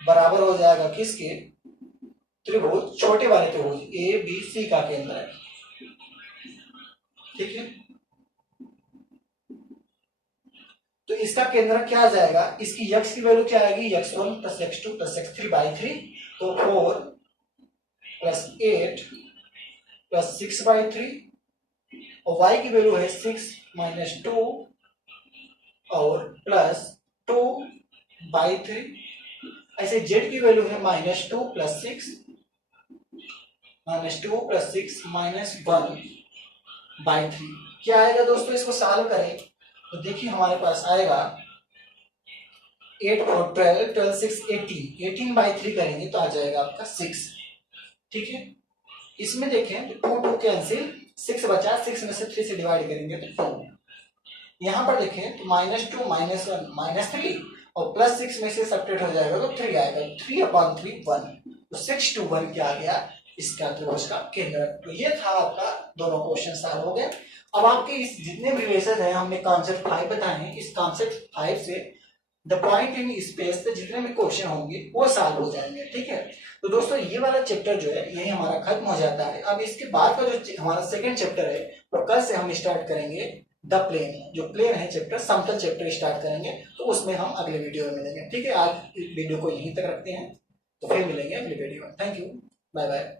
बराबर हो जाएगा किसके, त्रिभुज छोटे वाले त्रिभुज ए बी सी का केंद्रक। ठीक है, तो इसका केंद्रक क्या आ जाएगा, इसकी x की वैल्यू क्या आएगी, x1 plus x2 plus x3 by 3। तो 4 प्लस 8 प्लस 6/3 और y की वैल्यू है 6 माइनस 2 और प्लस 2/3। ऐसे z की वैल्यू है -2 प्लस 6 माइनस 1/3। क्या आएगा दोस्तों, इसको सॉल्व करें तो देखिए हमारे पास आएगा 8 और 12, 12 6 18, 18/3 करेंगे तो आ जाएगा आपका 6। ठीक है, इसमें देखें तो 2 2 कैंसिल, 6 बचा, 6 में से 3 से डिवाइड करेंगे तो 2। यहाँ पर देखें तो -2 -1 -3 और प्लस 6 में से सब्ट्रैक्ट हो जाएगा तो 3 आएगा, 3/3 1, तो 6 to 1 क्या आ गया इसका त्रिभुज का केंद्र। तो ये था आपका दोनों क्वेश्चन सॉल्व हो गए। अब आपके इस जितने भी रिलेशन है हमने कॉन्सेप्ट 5 बताए हैं, इस कॉन्सेप्ट 5 से द पॉइंट इन स्पेस पे जितने भी क्वेश्चन होंगे वो सॉल्व हो जाएंगे। ठीक है, तो दोस्तों ये वाला चैप्टर जो है ये हमारा खत्म हो जाता है। अब इसके बाद का जो हमारा सेकंड चैप्टर है वो कल से हम स्टार्ट करेंगे द प्लेन, जो प्लेन है चैप्टर, समतल चैप्टर स्टार्ट करेंगे, तो उसमें हम अगले वीडियो में मिलेंगे। ठीक है, आज वीडियो को यहीं तक रखते हैं, तो फिर मिलेंगे अगले वीडियो में। Thank you, bye bye.